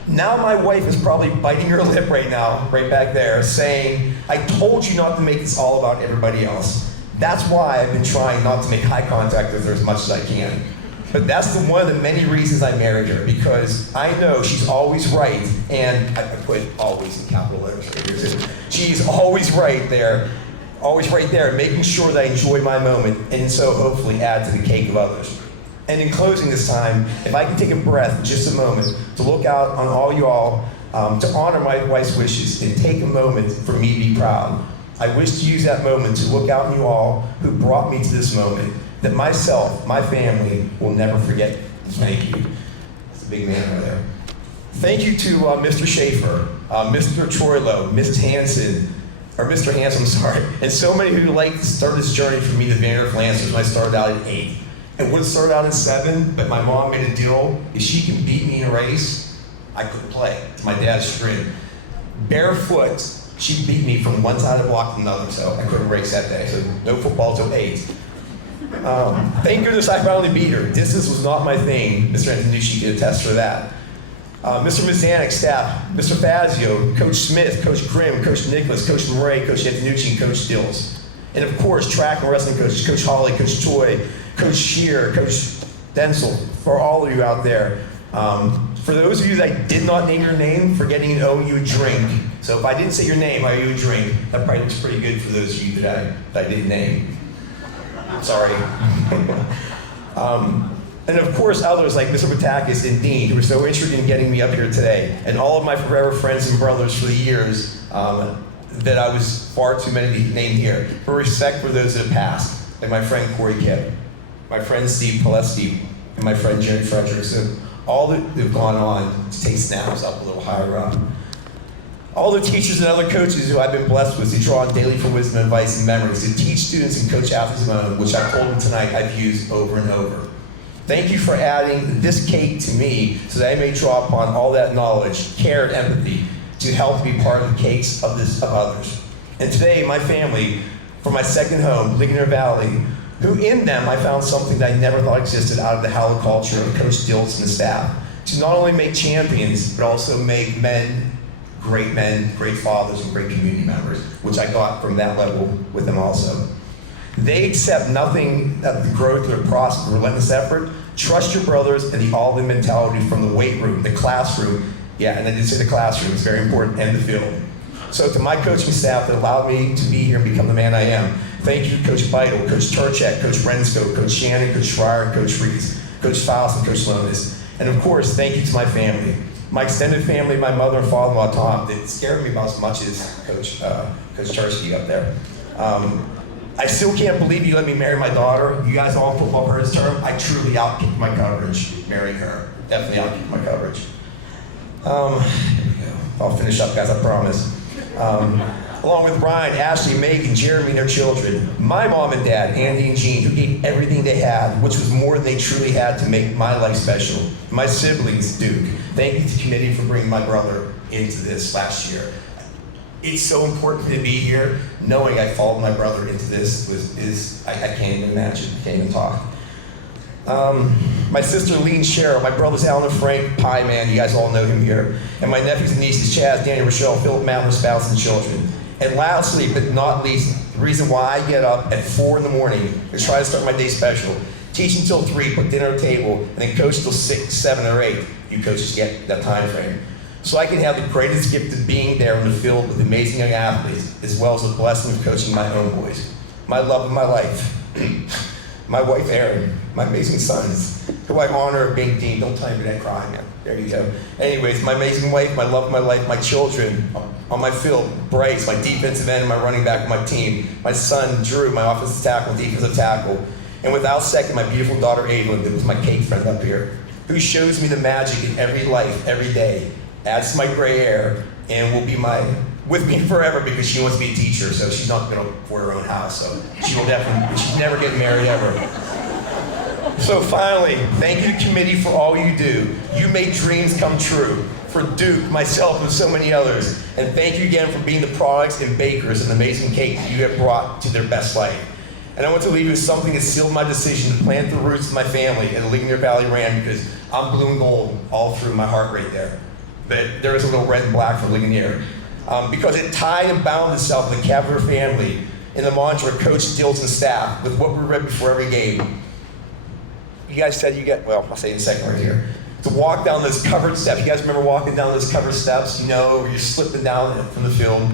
Now my wife is probably biting her lip right now, right back there, saying, I told you not to make this all about everybody else. That's why I've been trying not to make eye contact with her as much as I can. But that's one of the many reasons I married her, because I know she's always right, and I put always in capital letters right here. She's always right there, making sure that I enjoy my moment, and so hopefully add to the cake of others. And in closing this time, if I can take a breath just a moment to look out on all you all, to honor my wife's wishes and take a moment for me to be proud. I wish to use that moment to look out on you all who brought me to this moment, that myself, my family, will never forget. Thank you. That's a big man over there. Thank you to Mr. Schaefer, Mr. Troilo, Mrs. Hanson, or Mr. Hanson, I'm sorry, and so many who like to start this journey for me to Vanderbilt Lancers when I started out at 8. It would have started out at 7, but my mom made a deal. If she can beat me in a race, I couldn't play, to my dad's chagrin. Barefoot, she beat me from one side of the block to another, so I couldn't race that day, so no football till 8. Thank goodness I finally beat her. Distance was not my thing. Mr. Antonucci could attest for that. Mr. Mizanik, staff, Mr. Fazio, Coach Smith, Coach Grimm, Coach Nicholas, Coach Murray, Coach Antonucci, and Coach Stills. And of course, track and wrestling coaches, Coach Hawley, Coach Choi, Coach Shear, Coach Denzel, for all of you out there. For those of you that did not name your name, forgetting to owe you a drink. So if I didn't say your name, I owe you a drink. That probably looks pretty good for those of you that I didn't name. Sorry. And of course, others like Mr. Patakis and Dean, who were so interested in getting me up here today, and all of my forever friends and brothers for the years that I was far too many to name here. For respect for those that have passed, like my friend Corey Kipp, my friend Steve Pileski, and my friend Jerry Frederickson, all that have gone on to take snaps up a little higher up. All the teachers and other coaches who I've been blessed with to draw on daily for wisdom, advice, and memories, to teach students and coach athletes of my own, which I've told them tonight I've used over and over. Thank you for adding this cake to me so that I may draw upon all that knowledge, care, and empathy to help be part of the cakes of others. And today, my family, from my second home, Ligonier Valley, who in them I found something that I never thought existed out of the hallowed culture of Coach Diltz and the staff, to not only make champions, but also make men, great fathers, and great community members, which I got from that level with them also. They accept nothing of the growth or process of relentless effort. Trust your brothers and the all-in mentality from the weight room, the classroom, yeah, and I did say the classroom, it's very important, and the field. So to my coaching staff that allowed me to be here and become the man I am, thank you, Coach Beidel, Coach Turchek, Coach Rensko, Coach Shannon, Coach Schreier, Coach Reese, Coach Faust, and Coach Lonis. And of course, thank you to my family. My extended family, my mother and father-in-law, Tom, that scared me about as much as Coach Chersky up there. I still can't believe you let me marry my daughter. You guys all football heard this term. I truly outkicked my coverage marrying her. Definitely outkicked my coverage. Here we go. I'll finish up, guys, I promise. Along with Brian, Ashley, Megan, Jeremy, and their children, my mom and dad, Andy and Jean, who gave everything they had, which was more than they truly had to make my life special. My siblings, Duke, thank you to the committee for bringing my brother into this last year. It's so important to be here. Knowing I followed my brother into this I can't even imagine, I can't even talk. My sister, Lean Cheryl, my brothers, Alan and Frank, Pie Man, you guys all know him here, and my nephews and nieces, Chaz, Daniel, Rochelle, Philip, Matt, their spouse, and children. And lastly, but not least, the reason why I get up at 4 in the morning to try to start my day special, teach until 3, put dinner on the table, and then coach till 6, 7, or 8. You coaches get that time frame. So I can have the greatest gift of being there in the field with amazing young athletes, as well as the blessing of coaching my own boys. My love of my life. My wife, Erin, my amazing sons, who I honor being dean. Don't tell me that crying, man. There you go. Anyways, my amazing wife, my love of my life, my children on my field, Bryce, my defensive end, my running back, my team, my son, Drew, my offensive tackle, defensive tackle, and without second, my beautiful daughter, Evelyn, that was my cake friend up here, who shows me the magic in every life, every day, adds to my gray hair, and will be with me forever because she wants to be a teacher, so she's not going to afford her own house, so she's never getting married ever. So finally, thank you committee for all you do. You make dreams come true. For Duke, myself, and so many others. And thank you again for being the products and bakers and amazing cake that you have brought to their best life. And I want to leave you with something that sealed my decision to plant the roots of my family at Ligonier Valley Ram, because I'm blue and gold all through my heart right there. But there is a little red and black for Ligonier. Because it tied and bound itself with the Cavalier family in the mantra of Coach Diltz and staff with what we read before every game. You guys said I'll say it in a second right here. To walk down those covered steps. You guys remember walking down those covered steps, where you're slipping down from the field?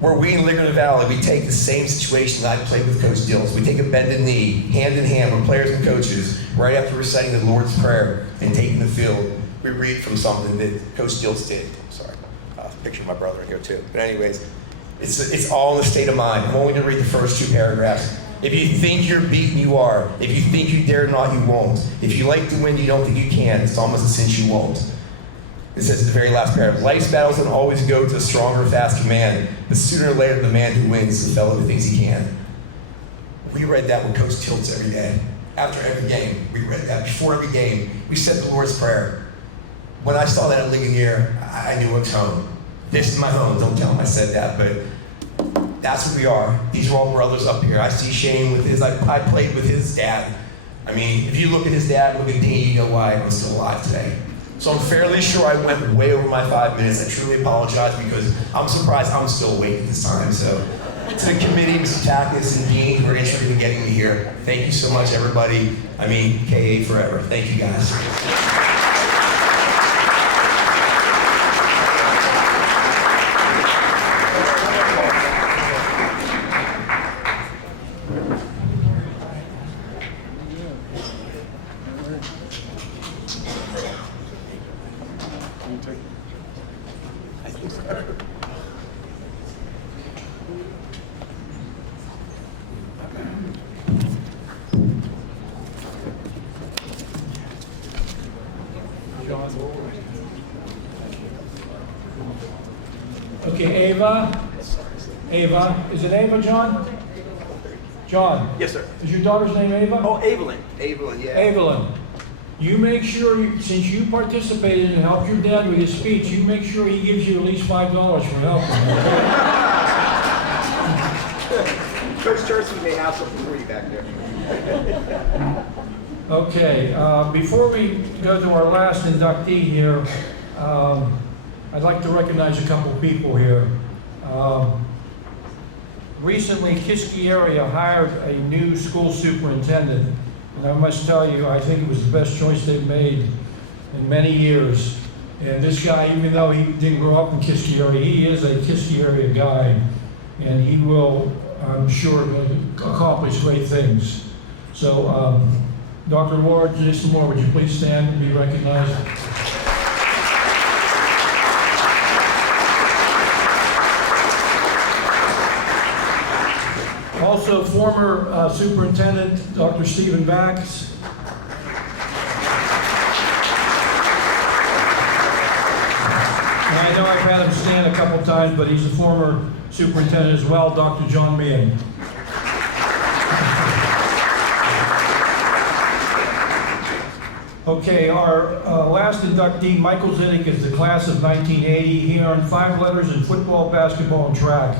Where we in Ligonier Valley, we take the same situation that I played with Coach Diltz. We take a bended knee, hand in hand with players and coaches, right after reciting the Lord's Prayer and taking the field. We read from something that Coach Diltz did. Sorry, picture of my brother in here too. But anyways, it's all in the state of mind. I'm only going to read the first 2 paragraphs. If you think you're beaten, you are. If you think you dare not, you won't. If you like to win, you don't think you can. It's almost a cinch you won't. It says at the very last paragraph, life's battles don't always go to a stronger, faster man, but sooner or later the man who wins is the fellow who thinks he can. We read that with Coach Diltz every day. After every game, we read that. Before every game, we said the Lord's Prayer. When I saw that at Ligonier, I knew it was home. This is my home. Don't tell him I said that, but that's who we are. These are all brothers up here. I see Shane with his, I played with his dad. I mean, if you look at his dad, look at Dean, you know why I'm still alive today. So I'm fairly sure I went way over my 5 minutes. I truly apologize because I'm surprised I'm still awake at this time. So to the committee, Mr. Takis and Dean, who are interested in getting me here, thank you so much, everybody. I mean, KA forever. Thank you, guys. Okay, Ava. Ava. Is it Ava, John? John. Yes, sir. Is your daughter's name Ava? Oh, Evelyn. Evelyn, yeah. Evelyn. You make sure, since you participated and helped your dad with his speech, you make sure he gives you at least $5 for helping. Coach Chersky may have something for you back there. Okay, before we go to our last inductee here, I'd like to recognize a couple people here. Recently, Kiski area hired a new school superintendent, and I must tell you, I think it was the best choice they've made in many years. And this guy, even though he didn't grow up in Kiski area, he is a Kiski area guy, and he will, I'm sure, accomplish great things. So, Dr. Laura Jason Moore, would you please stand and be recognized? Also, former Superintendent Dr. Stephen Bax. And I know I've had him stand a couple times, but he's a former superintendent as well, Dr. John Meehan. Okay, our last inductee, Michael Ziddick, is the class of 1980. He earned 5 letters in football, basketball, and track.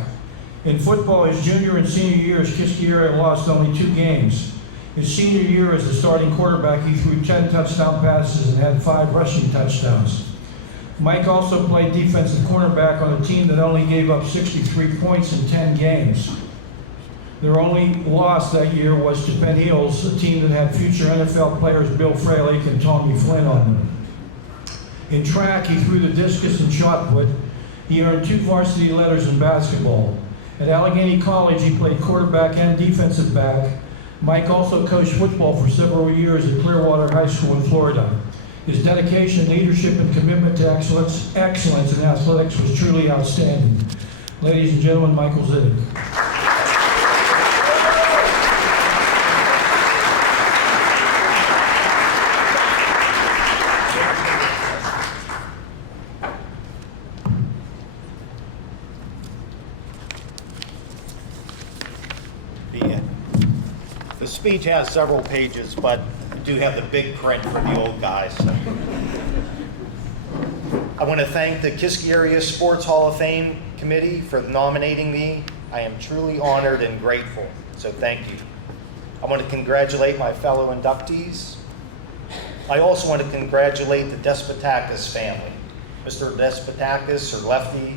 In football, his junior and senior years, Kiski area lost only 2 games. His senior year as the starting quarterback, he threw 10 touchdown passes and had 5 rushing touchdowns. Mike also played defensive cornerback on a team that only gave up 63 points in 10 games. Their only loss that year was to Penn Hills, a team that had future NFL players Bill Fralick and Tommy Flynn on them. In track, he threw the discus and shot put. He earned 2 varsity letters in basketball. At Allegheny College, he played quarterback and defensive back. Mike also coached football for several years at Clearwater High School in Florida. His dedication, leadership, and commitment to excellence in athletics was truly outstanding. Ladies and gentlemen, Michael Ziddick. The speech has several pages, but I do have the big print for the old guys. I want to thank the Kiski Area Sports Hall of Fame Committee for nominating me. I am truly honored and grateful, so thank you. I want to congratulate my fellow inductees. I also want to congratulate the Despotakis family. Mr. Despotakis, or Lefty,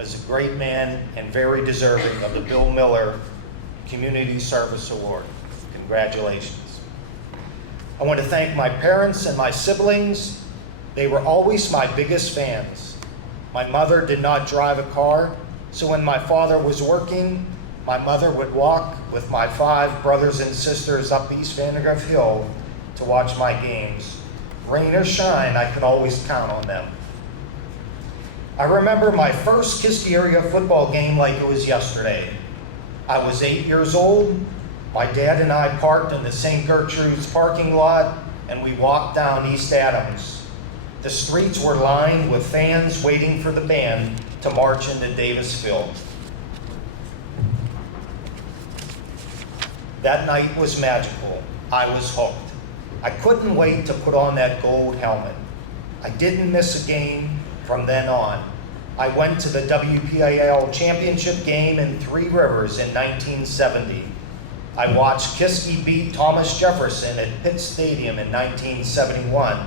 is a great man and very deserving of the Bill Miller Community Service Award. Congratulations. I want to thank my parents and my siblings. They were always my biggest fans. My mother did not drive a car, so when my father was working, my mother would walk with my 5 brothers and sisters up East Vandergrift Hill to watch my games. Rain or shine, I could always count on them. I remember my first Kiski area football game like it was yesterday. I was 8 years old. My dad and I parked in the St. Gertrude's parking lot, and we walked down East Adams. The streets were lined with fans waiting for the band to march into Davis Field. That night was magical. I was hooked. I couldn't wait to put on that gold helmet. I didn't miss a game from then on. I went to the WPIAL championship game in Three Rivers in 1970. I watched Kiski beat Thomas Jefferson at Pitt Stadium in 1971.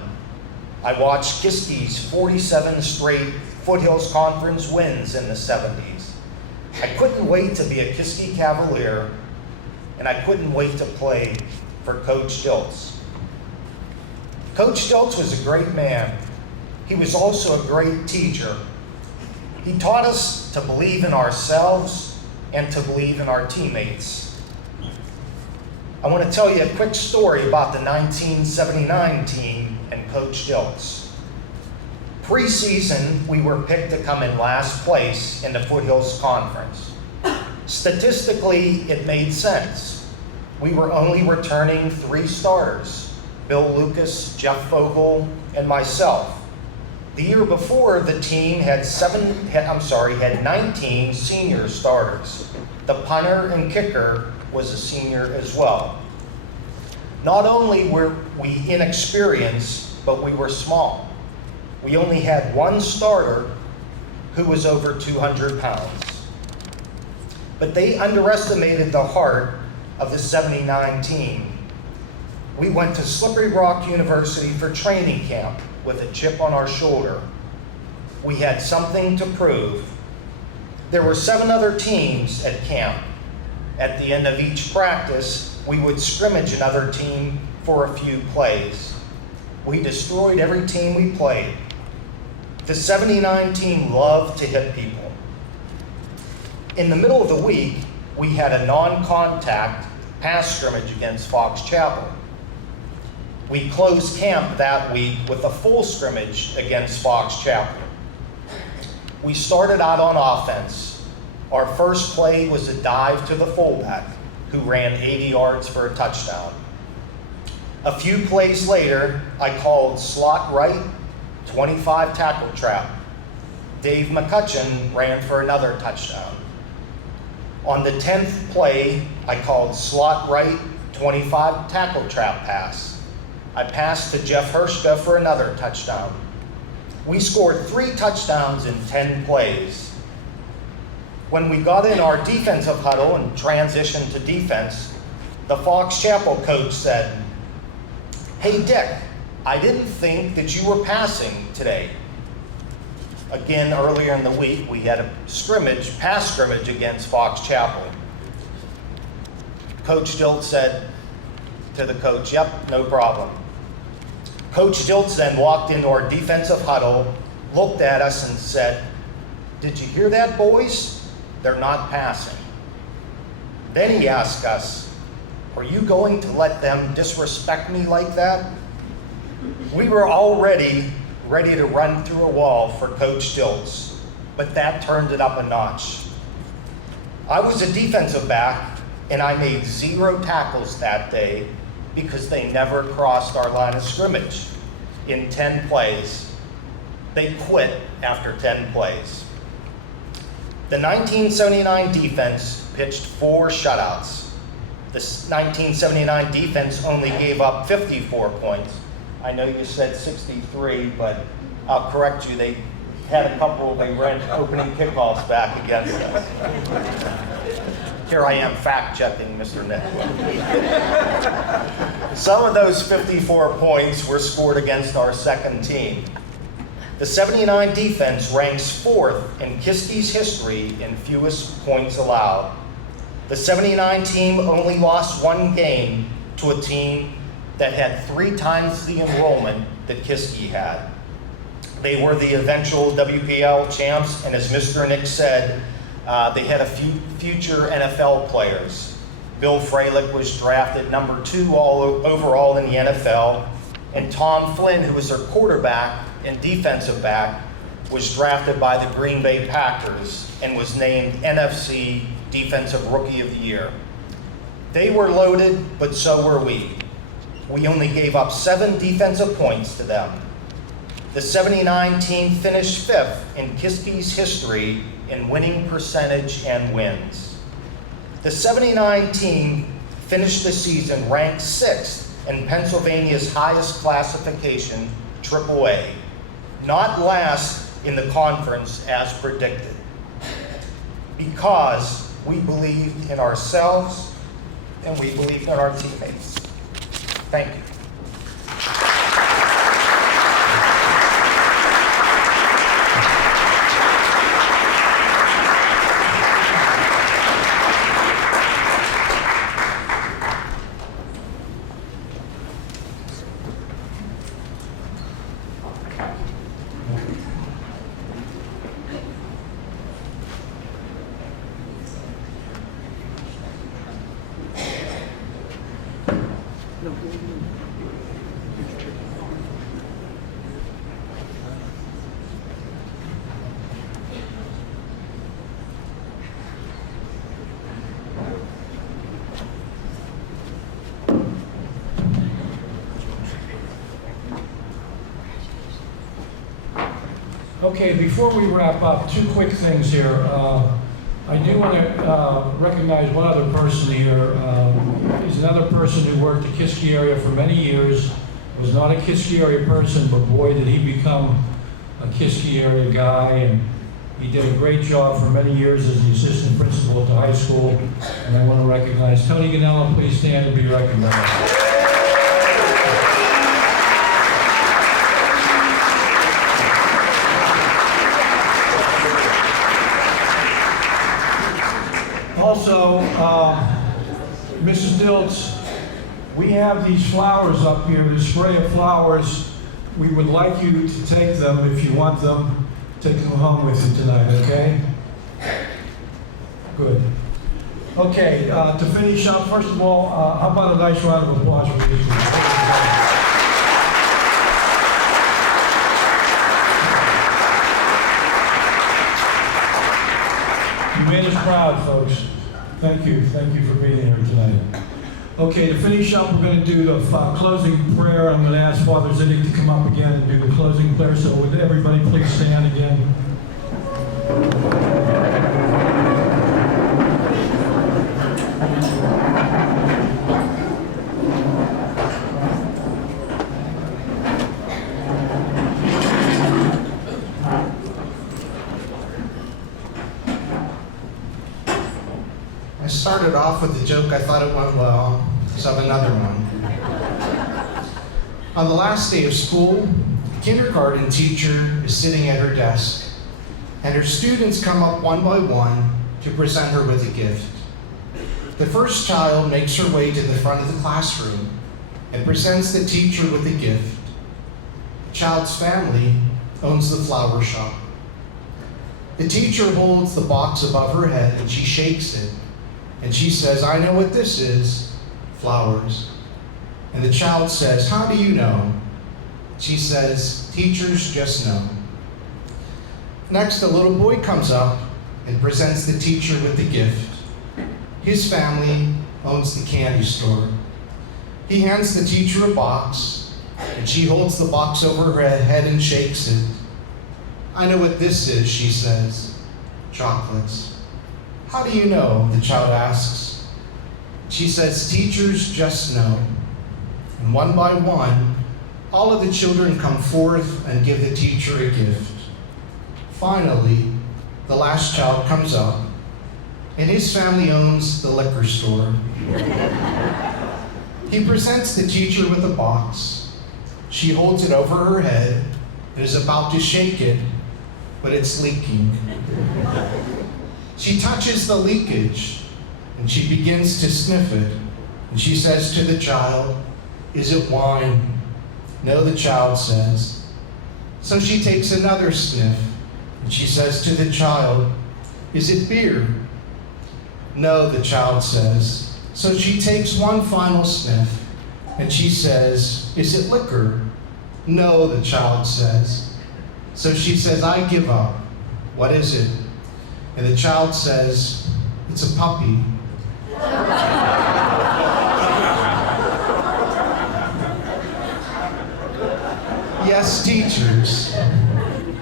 I watched Kiski's 47 straight Foothills Conference wins in the 70s. I couldn't wait to be a Kiski Cavalier, and I couldn't wait to play for Coach Diltz. Coach Diltz was a great man. He was also a great teacher. He taught us to believe in ourselves and to believe in our teammates. I want to tell you a quick story about the 1979 team and Coach Diltz. Pre-season, we were picked to come in last place in the Foothills Conference. Statistically, it made sense. We were only returning 3 starters, Bill Lucas, Jeff Fogle, and myself. The year before, the team had 19 senior starters. The punter and kicker was a senior as well. Not only were we inexperienced, but we were small. We only had one starter who was over 200 pounds. But they underestimated the heart of the 79 team. We went to Slippery Rock University for training camp with a chip on our shoulder. We had something to prove. There were 7 other teams at camp. At the end of each practice, we would scrimmage another team for a few plays. We destroyed every team we played. The 79 team loved to hit people. In the middle of the week, we had a non-contact pass scrimmage against Fox Chapel. We closed camp that week with a full scrimmage against Fox Chapel. We started out on offense. Our first play was a dive to the fullback, who ran 80 yards for a touchdown. A few plays later, I called slot right, 25 tackle trap. Dave McCutcheon ran for another touchdown. On the 10th play, I called slot right, 25 tackle trap pass. I passed to Jeff Hershka for another touchdown. We scored 3 touchdowns in 10 plays. When we got in our defensive huddle and transitioned to defense, the Fox Chapel coach said, "Hey Dick, I didn't think that you were passing today." Again, earlier in the week, we had a pass scrimmage against Fox Chapel. Coach Diltz said to the coach, "Yep, no problem." Coach Diltz then walked into our defensive huddle, looked at us and said, "Did you hear that, boys? They're not passing." Then he asked us, "Are you going to let them disrespect me like that?" We were already ready to run through a wall for Coach Diltz, but that turned it up a notch. I was a defensive back, and I made 0 tackles that day because they never crossed our line of scrimmage in 10 plays. They quit after 10 plays. The 1979 defense pitched 4 shutouts. The 1979 defense only gave up 54 points. I know you said 63, but I'll correct you. They had a couple, they ran opening kickoffs back against us. Here I am fact-checking Mr. Nicholas. Some of those 54 points were scored against our second team. The 79 defense ranks 4th in Kiski's history in fewest points allowed. The 79 team only lost 1 game to a team that had 3 times the enrollment that Kiski had. They were the eventual WPL champs, and as Mr. Nick said, they had a few future NFL players. Bill Fralick was drafted number 2 overall in the NFL, and Tom Flynn, who was their quarterback and defensive back, was drafted by the Green Bay Packers and was named NFC Defensive Rookie of the Year. They were loaded, but so were we. We only gave up 7 defensive points to them. The 79 team finished 5th in Kiski's history in winning percentage and wins. The 79 team finished the season ranked 6th in Pennsylvania's highest classification, AAA, not last in the conference as predicted, because we believed in ourselves and we believed in our teammates. Thank you. Okay, before we wrap up, two quick things here. I do want to recognize one other person here. He's another person who worked the Kiski area for many years, was not a Kiski area person, but boy, did he become a Kiski area guy, and he did a great job for many years as the assistant principal at the high school, and I want to recognize Tony Ganella. Please stand and be recognized. Also, Mrs. Diltz, we have these flowers up here, this spray of flowers. We would like you to take them if you want them. Take them home with you tonight, okay? Good. Okay, to finish up, first of all, how about a nice round of applause for these people? You made us proud, folks. Thank you for being here tonight. Okay, to finish up, we're going to do the closing prayer. I'm going to ask Father Ziddick to come up again and do the closing prayer. So would everybody please stand again? I started off with a joke. I thought it went well, so I have another one. On the last day of school, the kindergarten teacher is sitting at her desk, and her students come up one by one to present her with a gift. The first child makes her way to the front of the classroom and presents the teacher with a gift. The child's family owns the flower shop. The teacher holds the box above her head and she shakes it. And she says, "I know what this is, flowers." And the child says, "How do you know?" She says, "Teachers just know." Next, a little boy comes up and presents the teacher with the gift. His family owns the candy store. He hands the teacher a box, and she holds the box over her head and shakes it. "I know what this is," she says, "chocolates." "How do you know?" the child asks. She says, "Teachers just know." And one by one, all of the children come forth and give the teacher a gift. Finally, the last child comes up, and his family owns the liquor store. He presents the teacher with a box. She holds it over her head and is about to shake it, but it's leaking. She touches the leakage, and she begins to sniff it, and she says to the child, "Is it wine?" "No," the child says. So she takes another sniff, and she says to the child, "Is it beer?" "No," the child says. So she takes one final sniff, and she says, "Is it liquor?" "No," the child says. So she says, "I give up. What is it?" And the child says, "It's a puppy." Yes, teachers.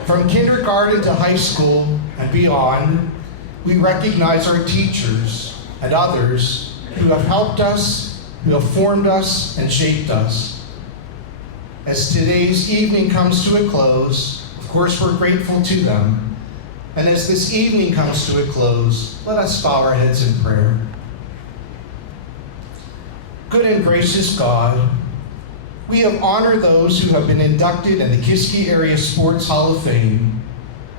From kindergarten to high school and beyond, we recognize our teachers and others who have helped us, who have formed us and shaped us. As today's evening comes to a close, of course we're grateful to them. And as this evening comes to a close, let us bow our heads in prayer. Good and gracious God, we have honored those who have been inducted in the Kiski Area Sports Hall of Fame.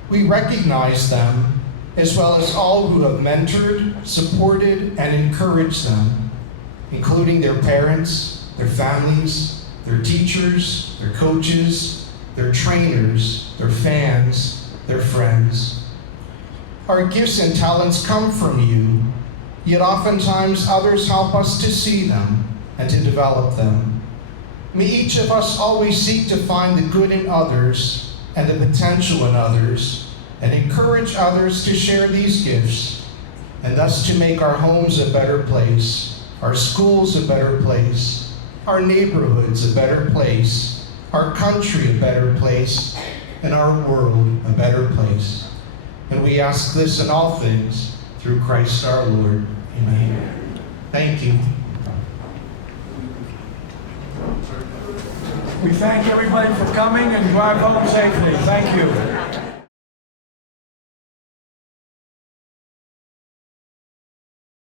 We recognize them, as well as all who have mentored, supported, and encouraged them, including their parents, their families, their teachers, their coaches, their trainers, their fans, their friends. Our gifts and talents come from you, yet oftentimes others help us to see them and to develop them. May each of us always seek to find the good in others and the potential in others, and encourage others to share these gifts, and thus to make our homes a better place, our schools a better place, our neighborhoods a better place, our country a better place, and our world a better place. And we ask this in all things through Christ our Lord. Amen. Thank you. We thank everybody for coming and drive home safely. Thank you.